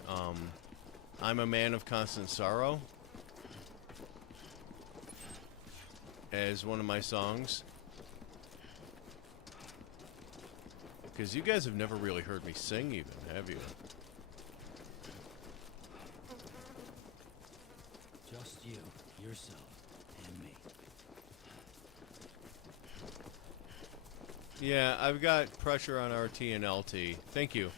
I'm a Man of Constant Sorrow as one of my songs. Because you guys have never really heard me sing even, have you? Just you, yourself, and me. Yeah, I've got pressure on RT and LT. Thank you.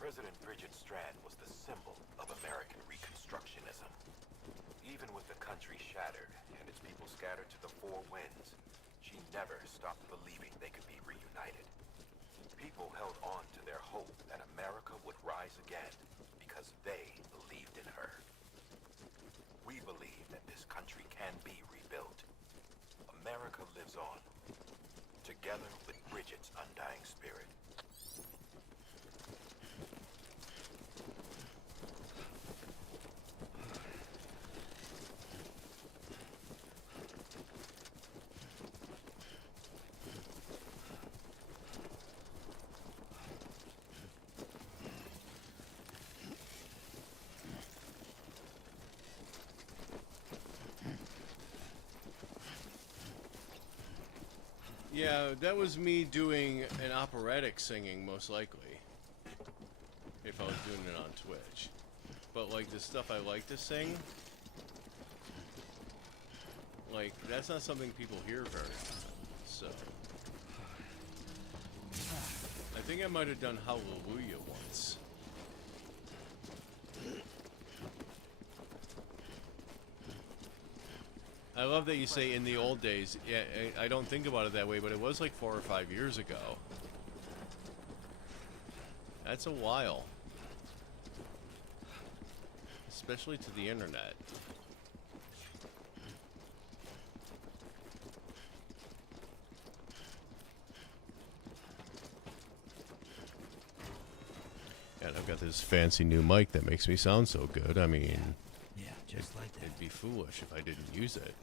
President Bridget Strand was the symbol of American Reconstructionism. Even with the country shattered and its people scattered to the four winds, she never stopped believing they could be reunited. People held on to their hope that America would rise again because they believed in her. We believe that this country can be rebuilt. America lives on, together with Bridget's undying spirit. Yeah, that was me doing an operatic singing, most likely. If I was doing it on Twitch. But, like, the stuff I like to sing, like, that's not something people hear very often, so. I think I might have done Hallelujah once. I love that you say in the old days. Yeah, I don't think about it that way, but it was like 4 or 5 years ago. That's a while. Especially to the internet. And I've got this fancy new mic that makes me sound so good. I mean, Yeah, just like that. it'd be foolish if I didn't use it.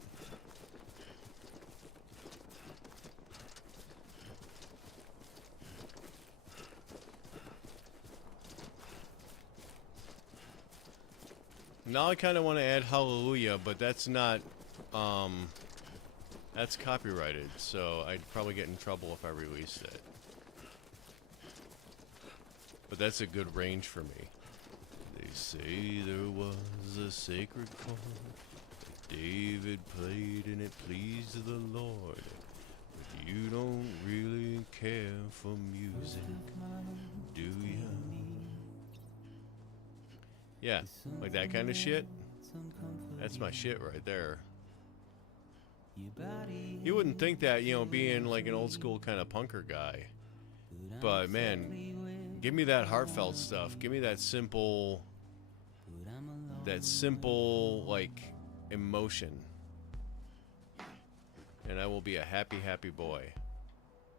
Now I kind of want to add Hallelujah, but that's not, that's copyrighted, so I'd probably get in trouble if I released it. But that's a good range for me. They say there was a sacred chord that David played and it pleased the Lord. But you don't really care for music, do ya? Yeah, like that kind of shit. That's my shit right there. You wouldn't think that, you know, being like an old school kind of punker guy. But man, give me that heartfelt stuff. Give me that simple, that simple, like, emotion. And I will be a happy, happy boy.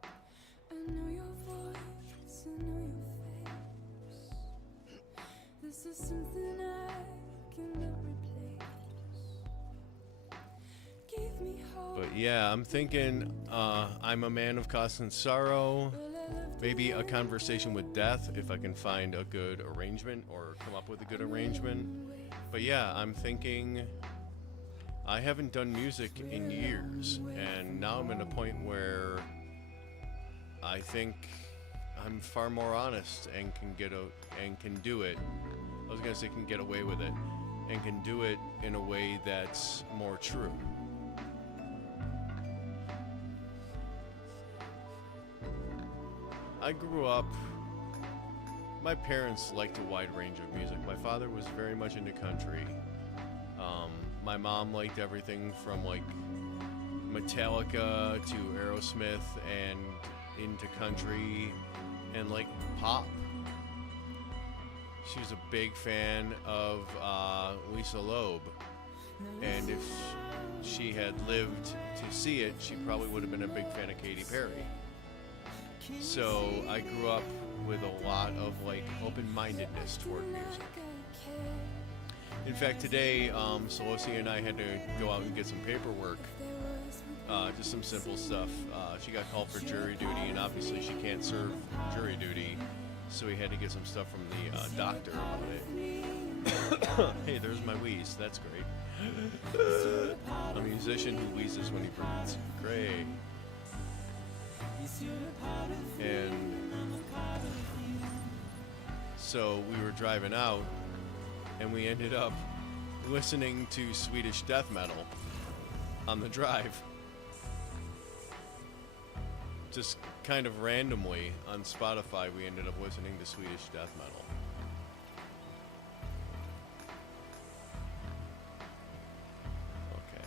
I know your voice, I know your face. This is something I cannot replace. Give me hope. But yeah, I'm thinking I'm a man of constant sorrow. Maybe a conversation with death if I can find a good arrangement or come up with a good arrangement. But yeah, I'm thinking I haven't done music in years, and now I'm at a point where I think I'm far more honest and can do it. I was gonna say can get away with it, and can do it in a way that's more true. I grew up, my parents liked a wide range of music. My father was very much into country. My mom liked everything from like Metallica to Aerosmith and into country and like pop. She was a big fan of Lisa Loeb. And if she had lived to see it, she probably would have been a big fan of Katy Perry. So I grew up with a lot of like open-mindedness toward music. In fact, today, Celosi and I had to go out and get some paperwork, just some simple stuff. She got called for jury duty, and obviously she can't serve jury duty, so we had to get some stuff from the doctor about it. Hey, there's my wheeze. That's great. A musician who wheezes when he breathes. Great. And so we were driving out, and we ended up listening to Swedish death metal on the drive. Just kind of randomly on Spotify, we ended up listening to Swedish death metal. Okay.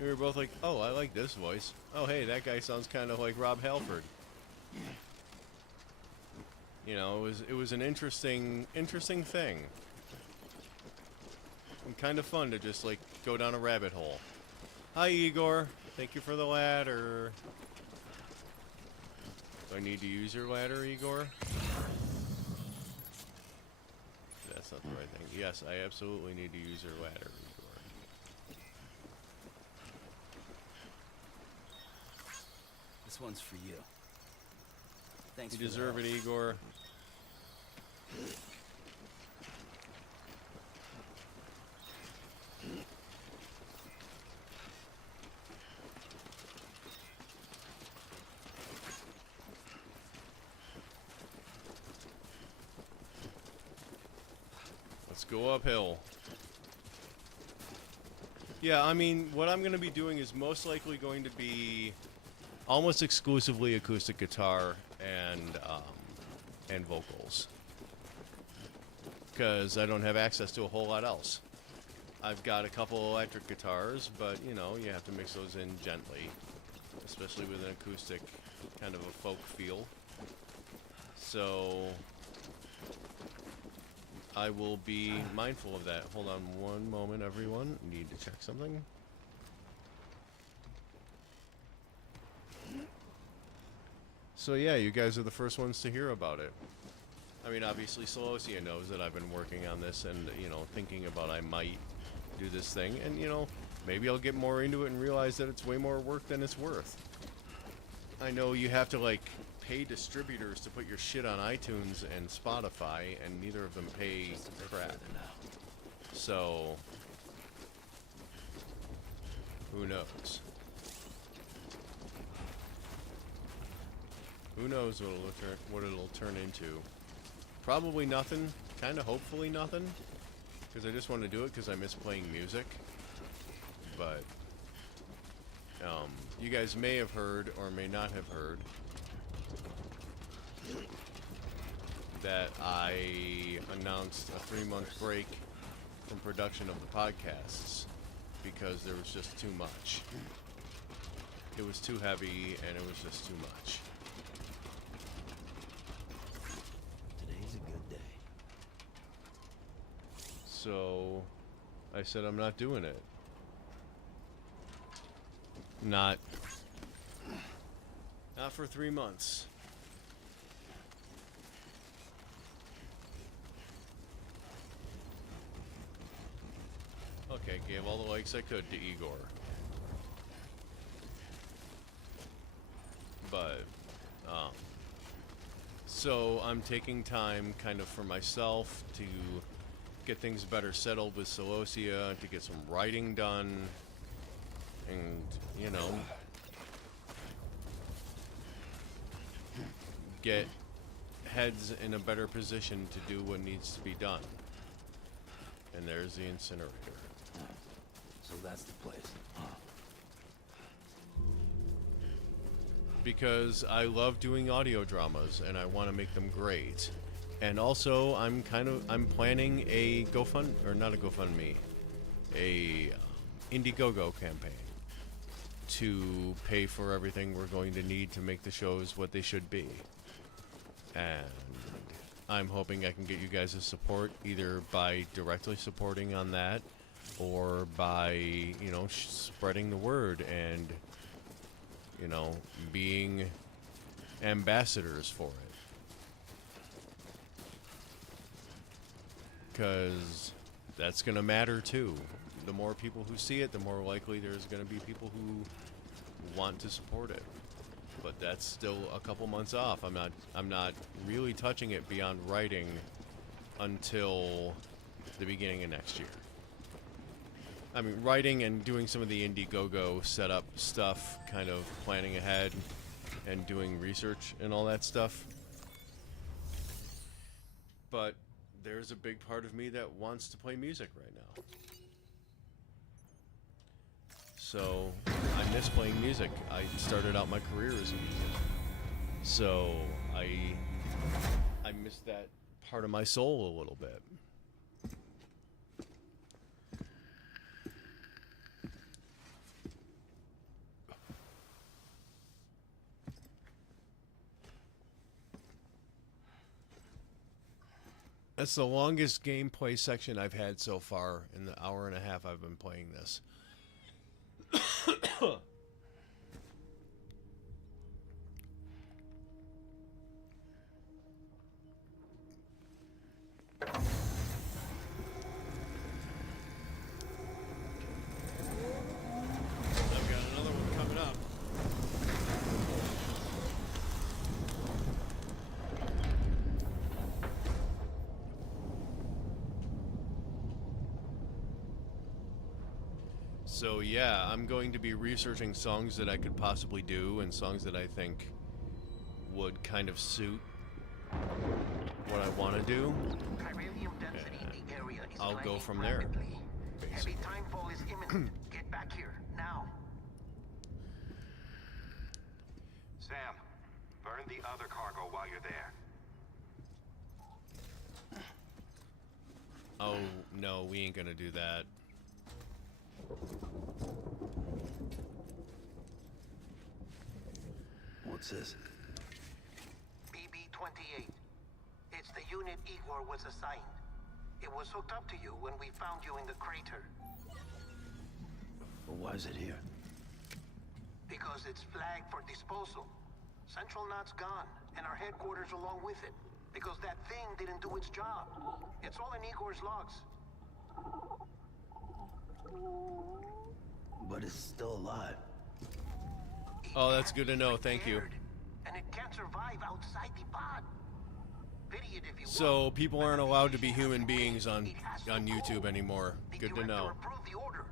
We were both like, oh, I like this voice. Oh, hey, that guy sounds kind of like Rob Halford. You know, it was an interesting thing. And kind of fun to just, like, go down a rabbit hole. Hi, Igor. Thank you for the ladder. Do I need to use your ladder, Igor? That's not the right thing. Yes, I absolutely need to use your ladder, Igor. This one's for you. Thanks. You deserve it, Igor. Let's go uphill. Yeah, I mean, what I'm going to be doing is most likely going to be almost exclusively acoustic guitar and vocals, because I don't have access to a whole lot else. I've got a couple electric guitars, but you know, you have to mix those in gently, especially with an acoustic kind of a folk feel. So I will be mindful of that. Hold on one moment, everyone. Need to check something. So yeah, you guys are the first ones to hear about it. I mean, obviously Celosia knows that I've been working on this and, you know, thinking about I might do this thing. And, you know, maybe I'll get more into it and realize that it's way more work than it's worth. I know you have to, like, pay distributors to put your shit on iTunes and Spotify, and neither of them pay crap. So, who knows? Who knows what it'll turn into? Probably nothing. Kind of hopefully nothing. Because I just want to do it because I miss playing music. But you guys may have heard or may not have heard. that I announced a 3-month break from production of the podcasts because there was just too much. It was too heavy and it was just too much. Today's a good day. So I said I'm not doing it. Not for 3 months. Okay, gave all the likes I could to Igor. But, so I'm taking time kind of for myself to get things better settled with Celosia, to get some writing done, and, you know, get heads in a better position to do what needs to be done. And there's the incinerator. So that's the place. Because I love doing audio dramas and I want to make them great. And also I'm planning a GoFundMe, a Indiegogo campaign to pay for everything we're going to need to make the shows what they should be. And I'm hoping I can get you guys' support either by directly supporting on that or by, you know, spreading the word and, you know, being ambassadors for it. Because that's going to matter too. The more people who see it, the more likely there's going to be people who want to support it. But that's still a couple months off. I'm not really touching it beyond writing until the beginning of next year. I mean, writing and doing some of the Indiegogo setup stuff, kind of planning ahead and doing research and all that stuff. But there's a big part of me that wants to play music right now. So I miss playing music. I started out my career as a musician. So I miss that part of my soul a little bit. That's the longest gameplay section I've had so far in the hour and a half I've been playing this. I've got another one coming up. So yeah, I'm going to be researching songs that I could possibly do and songs that I think would kind of suit what I want to do. I'll go from there. Heavy timefall is imminent. Get back here, now. Sam, burn the other cargo while you're there. Oh, no, we ain't gonna do that. What's this? BB-28. It's the unit Igor was assigned. It was hooked up to you when we found you in the crater. But why is it here? Because it's flagged for disposal. Central Knot's gone, and our headquarters along with it. Because that thing didn't do its job. It's all in Igor's logs. But it's still alive. Oh, that's good to know. Thank you. And it can't survive outside the pod. Pity it if you So want. people aren't allowed to be human beings on YouTube anymore. Good to know. Approve the order.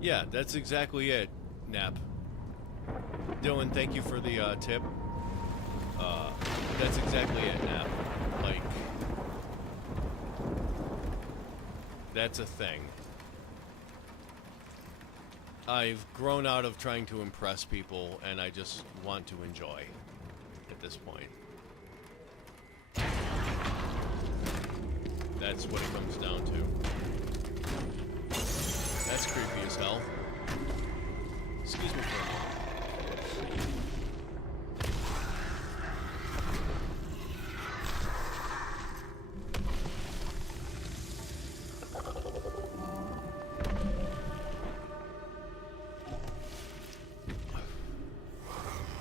Yeah, that's exactly it, Nap. Dylan, thank you for the tip. That's exactly it, Nap. Like, that's a thing. I've grown out of trying to impress people, and I just want to enjoy at this point. That's what it comes down to. That's creepy as hell. Excuse me for a moment.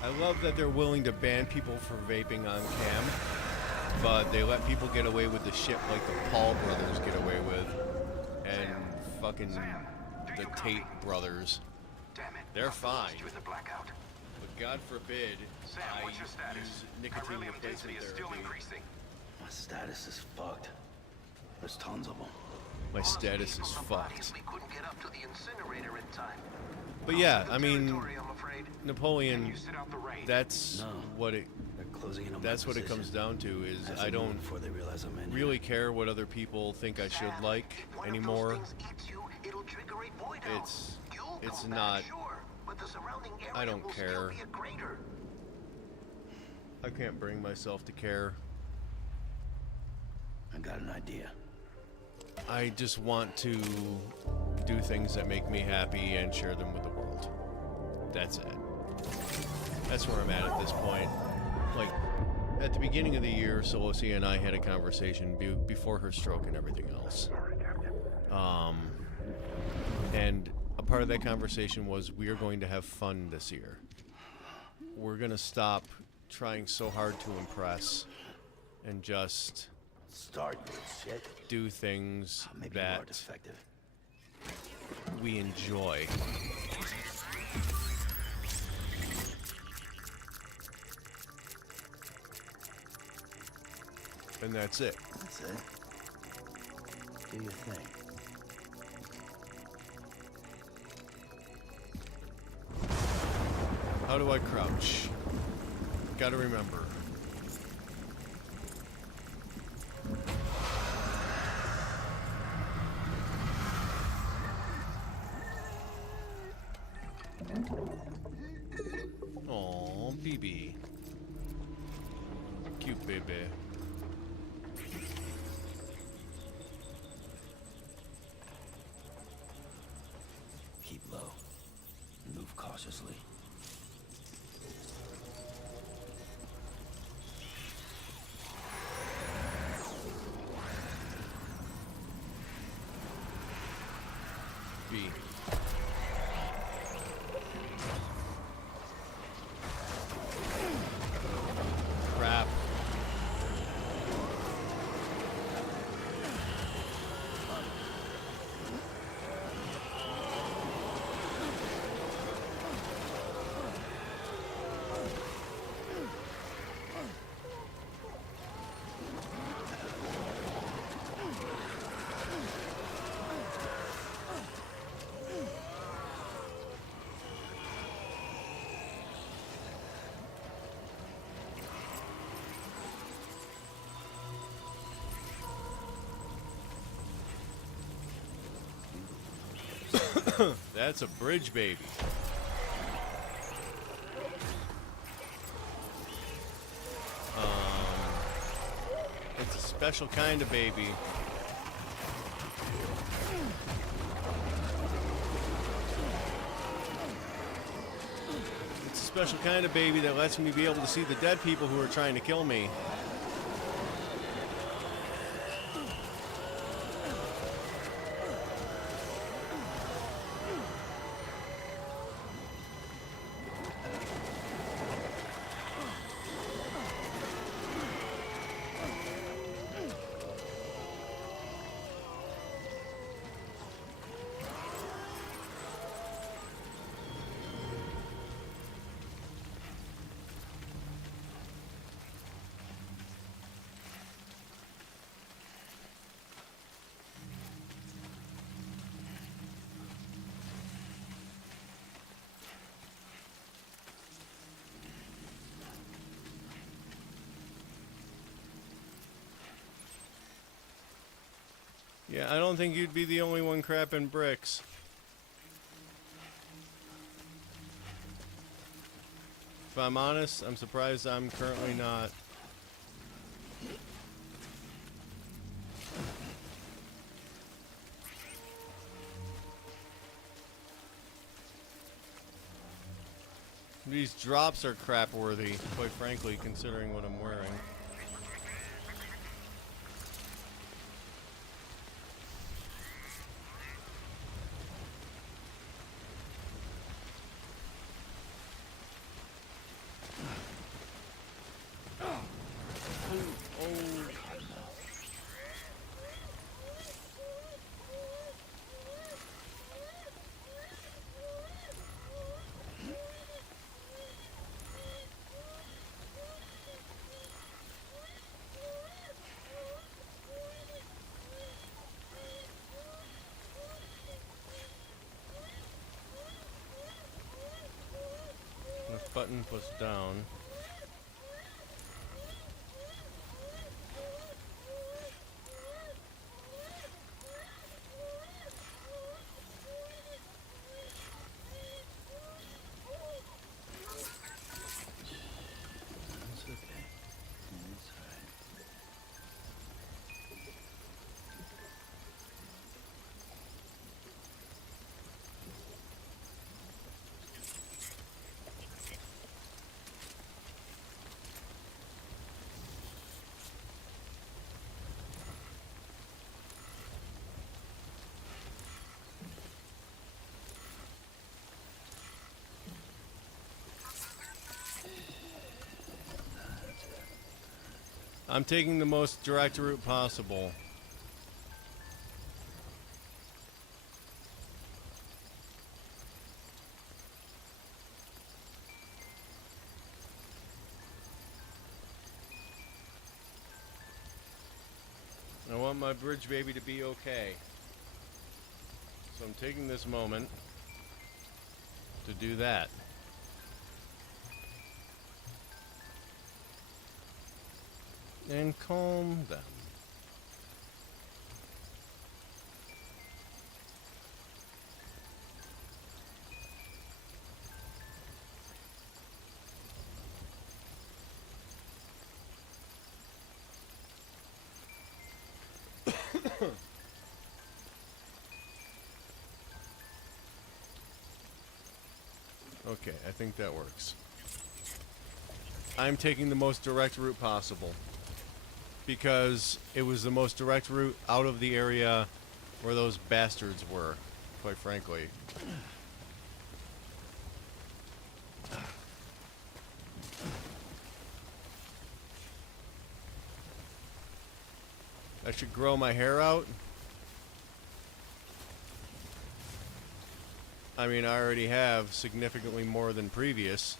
I love that they're willing to ban people for vaping on cam, but they let people get away with the shit like the Paul brothers get away with, and fucking the Tate brothers. They're fine. But God forbid I use nicotine replacement therapy. My status is fucked. There's tons of them. My status is fucked. We couldn't get up to the incinerator in time. But yeah, I mean, Napoleon, that's what it. That's what it comes down to. Is I don't really care what other people think I should like anymore. It's not. I don't care. I can't bring myself to care. I got an idea. I just want to do things that make me happy and share them with the world. That's it. That's where I'm at this point. Like, at the beginning of the year, Solosia and I had a conversation before her stroke and everything else. And a part of that conversation was we are going to have fun this year. We're going to stop trying so hard to impress and just do things that we enjoy. And that's it. That's it. Do your thing. How do I crouch? Gotta remember. Aw, BB. Cute baby. Keep low. Move cautiously. B. Crap. That's a bridge baby. It's a special kind of baby. It's a special kind of baby that lets me be able to see the dead people who are trying to kill me. Yeah, I don't think you'd be the only one crapping bricks. If I'm honest, I'm surprised I'm currently not. These drops are crap worthy, quite frankly, considering what I'm wearing. Button plus down. It's okay. It's alright. I'm taking the most direct route possible. I want my bridge baby to be okay. So I'm taking this moment to do that. And calm them. Okay, I think that works. I'm taking the most direct route possible, because it was the most direct route out of the area where those bastards were, quite frankly. I should grow my hair out. I mean, I already have significantly more than previous.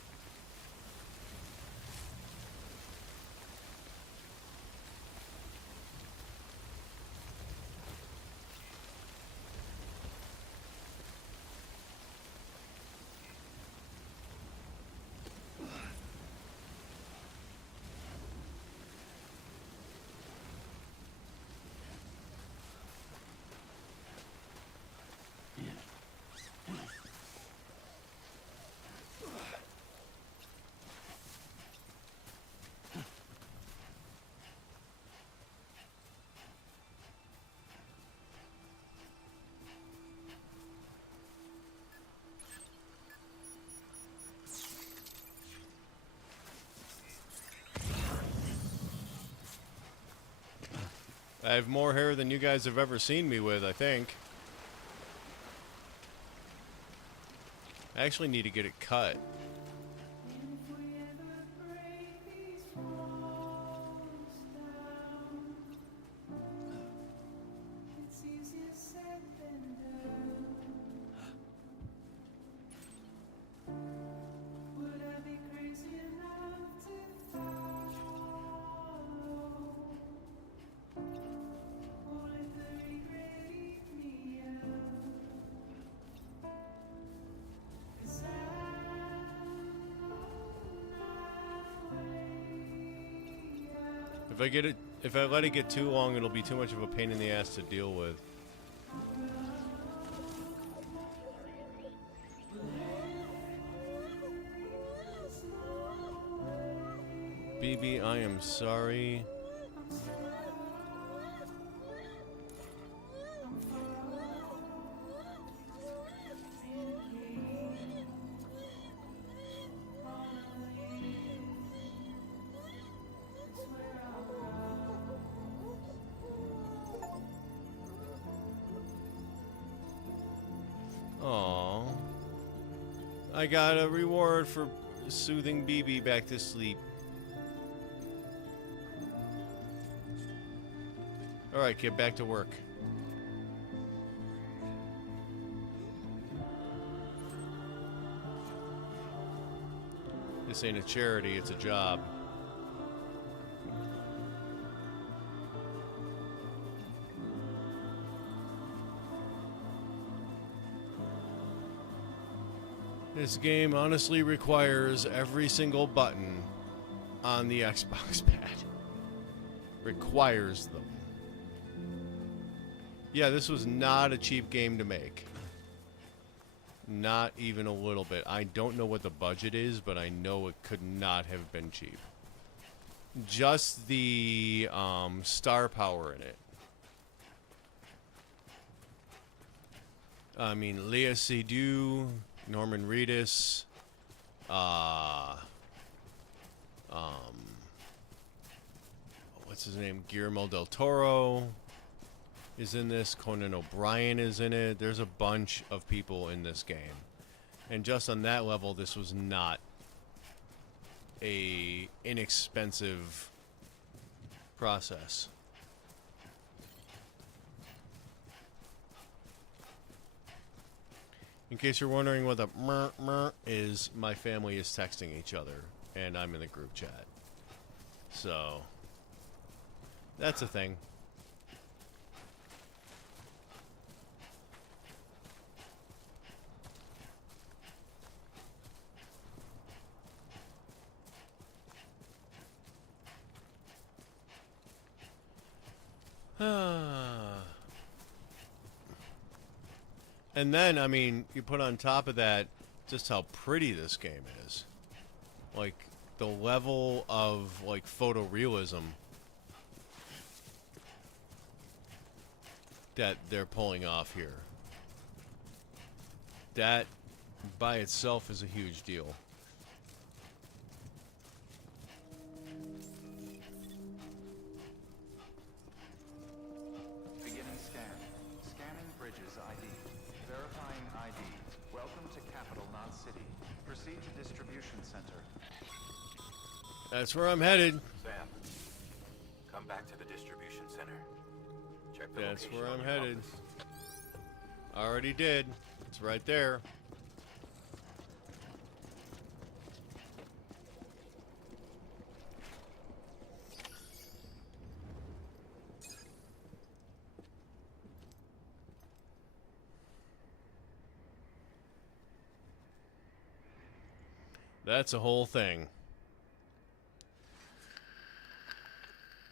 I have more hair than you guys have ever seen me with, I think. I actually need to get it cut. If I let it get too long, it'll be too much of a pain in the ass to deal with. BB, I am sorry. Aww. I got a reward for soothing BB back to sleep. Alright, get back to work. This ain't a charity, it's a job. This game honestly requires every single button on the Xbox pad. Requires them. Yeah, this was not a cheap game to make. Not even a little bit. I don't know what the budget is, but I know it could not have been cheap. Just the star power in it. I mean, Léa Seydoux, Norman Reedus, what's his name? Guillermo del Toro is in this. Conan O'Brien is in it. There's a bunch of people in this game. And just on that level, this was not a inexpensive process. In case you're wondering what the mer is, my family is texting each other, and I'm in the group chat. So, that's a thing. And then, I mean, you put on top of that just how pretty this game is. Like, the level of, like, photorealism that they're pulling off here. That, by itself, is a huge deal. Beginning scan. Scanning Bridges ID. Verifying ID. Welcome to Capital Knot City. Proceed to distribution center. That's where I'm headed. Sam, come back to the distribution center. Check the That's location where on I'm your headed. compass. Already did. It's right there. That's a whole thing.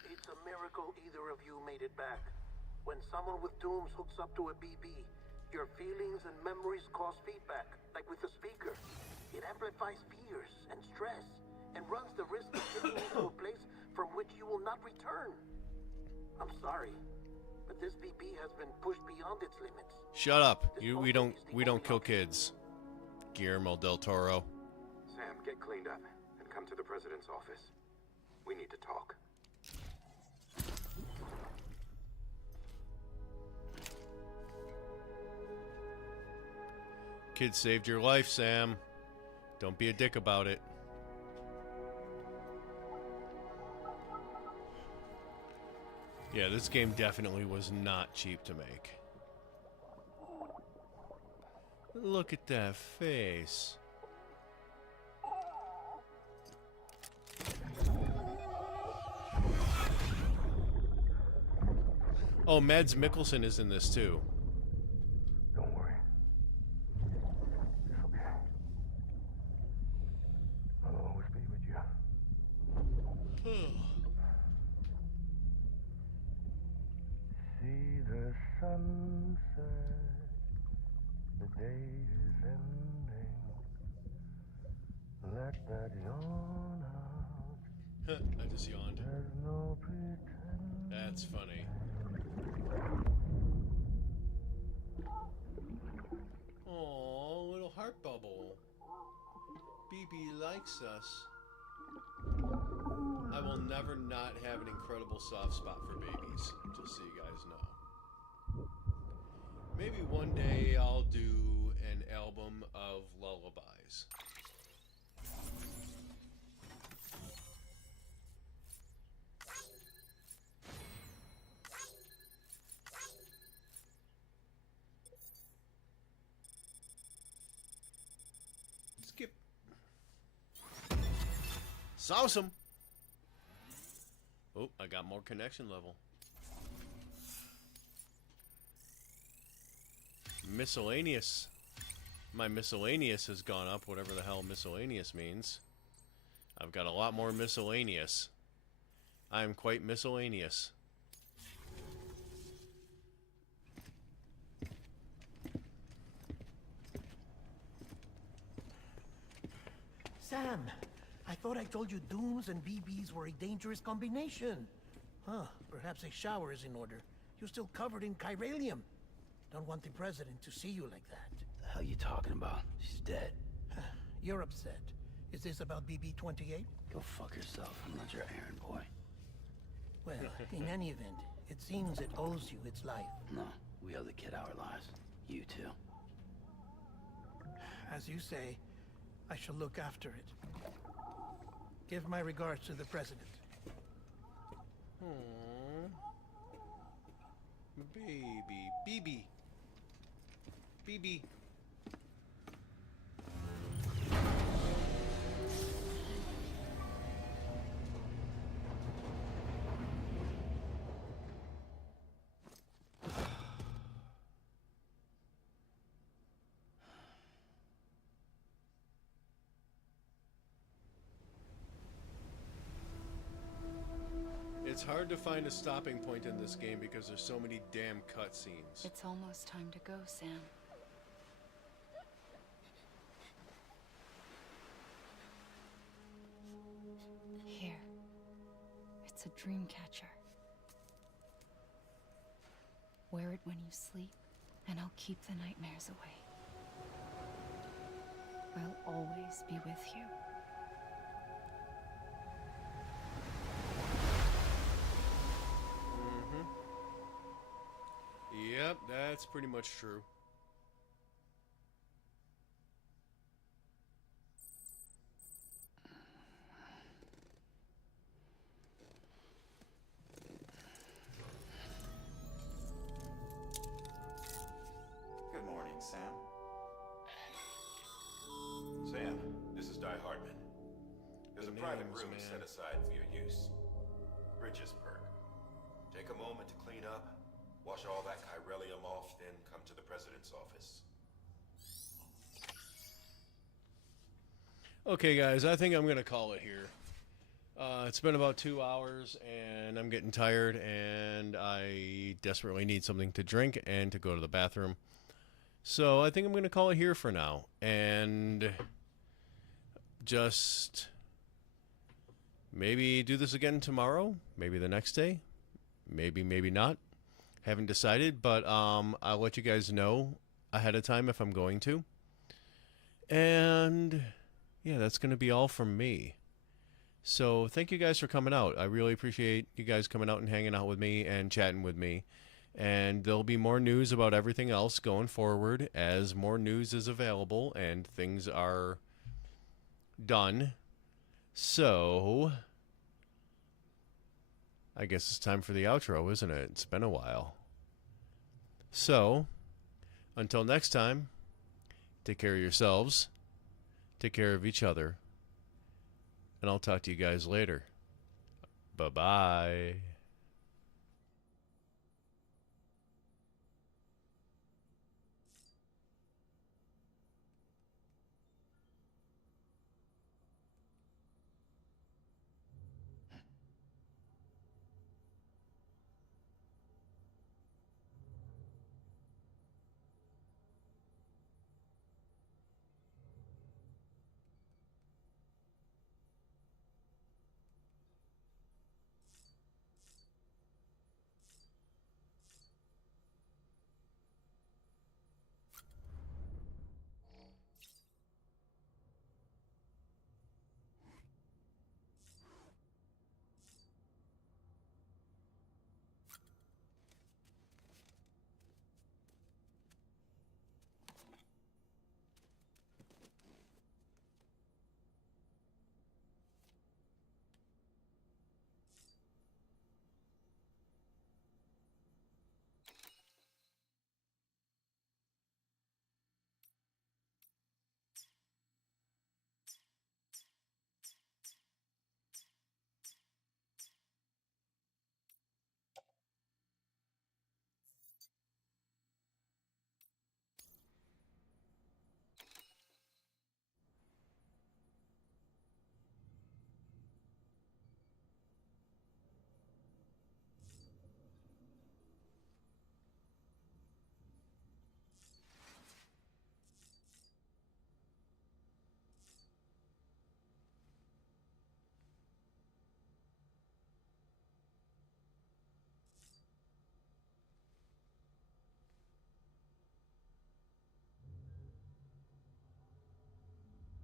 It's a miracle either of you made it back. When someone with dooms hooks up to a BB, your feelings and memories cause feedback, like with the speaker. It amplifies fears and stress, and runs the risk of taking you to a place from which you will not return. I'm sorry, but this BB has been pushed beyond its limits. Shut up. We don't kill kids. Guillermo del Toro. Sam, get cleaned up and come to the president's office. We need to talk. Kid saved your life, Sam. Don't be a dick about it. Yeah, this game definitely was not cheap to make. Look at that face. Oh, Mads Mikkelsen is in this too. Don't worry. It's okay. I'll always be with you. See the sunset. The day is ending. Let that yawn out. I just yawned. That's funny. Oh, little heart bubble. BB likes us. I will never not have an incredible soft spot for babies, just so you guys know. Maybe one day I'll do an album of lullabies. Skip. Sauce 'em. Oh, I got more connection level. Miscellaneous. My miscellaneous has gone up, whatever the hell miscellaneous means. I've got a lot more miscellaneous. I am quite miscellaneous. Sam, I thought I told you dooms and BBs were a dangerous combination. Huh, perhaps a shower is in order. You're still covered in chiralium. Don't want the president to see you like that. The hell you talking about? She's dead. You're upset. Is this about BB-28? Go fuck yourself. I'm not your errand boy. Well, in any event, it seems it owes you its life. No, we owe the kid our lives. You too. As you say, I shall look after it. Give my regards to the president. Aww. Baby. BB. BB. It's hard to find a stopping point in this game because there's so many damn cutscenes. It's almost time to go, Sam. Here. It's a dream catcher. Wear it when you sleep, and I'll keep the nightmares away. I'll always be with you. Yep, that's pretty much true. Good morning, Sam. Sam, this is Di Hartman. There's a private names, room man. set aside for your use. Bridges perk. Take a moment to clean up, wash all that chiralium off, then come to the president's office. Okay, guys, I think I'm going to call it here. It's been about 2 hours, and I'm getting tired, and I desperately need something to drink and to go to the bathroom. So I think I'm going to call it here for now, and just maybe do this again tomorrow, maybe the next day, maybe not. Haven't decided, but I'll let you guys know ahead of time if I'm going to. And yeah, that's going to be all from me. So thank you guys for coming out. I really appreciate you guys coming out and hanging out with me and chatting with me. And there'll be more news about everything else going forward as more news is available and things are done. So I guess it's time for the outro, isn't it? It's been a while. So until next time, take care of yourselves, take care of each other, and I'll talk to you guys later. Bye-bye.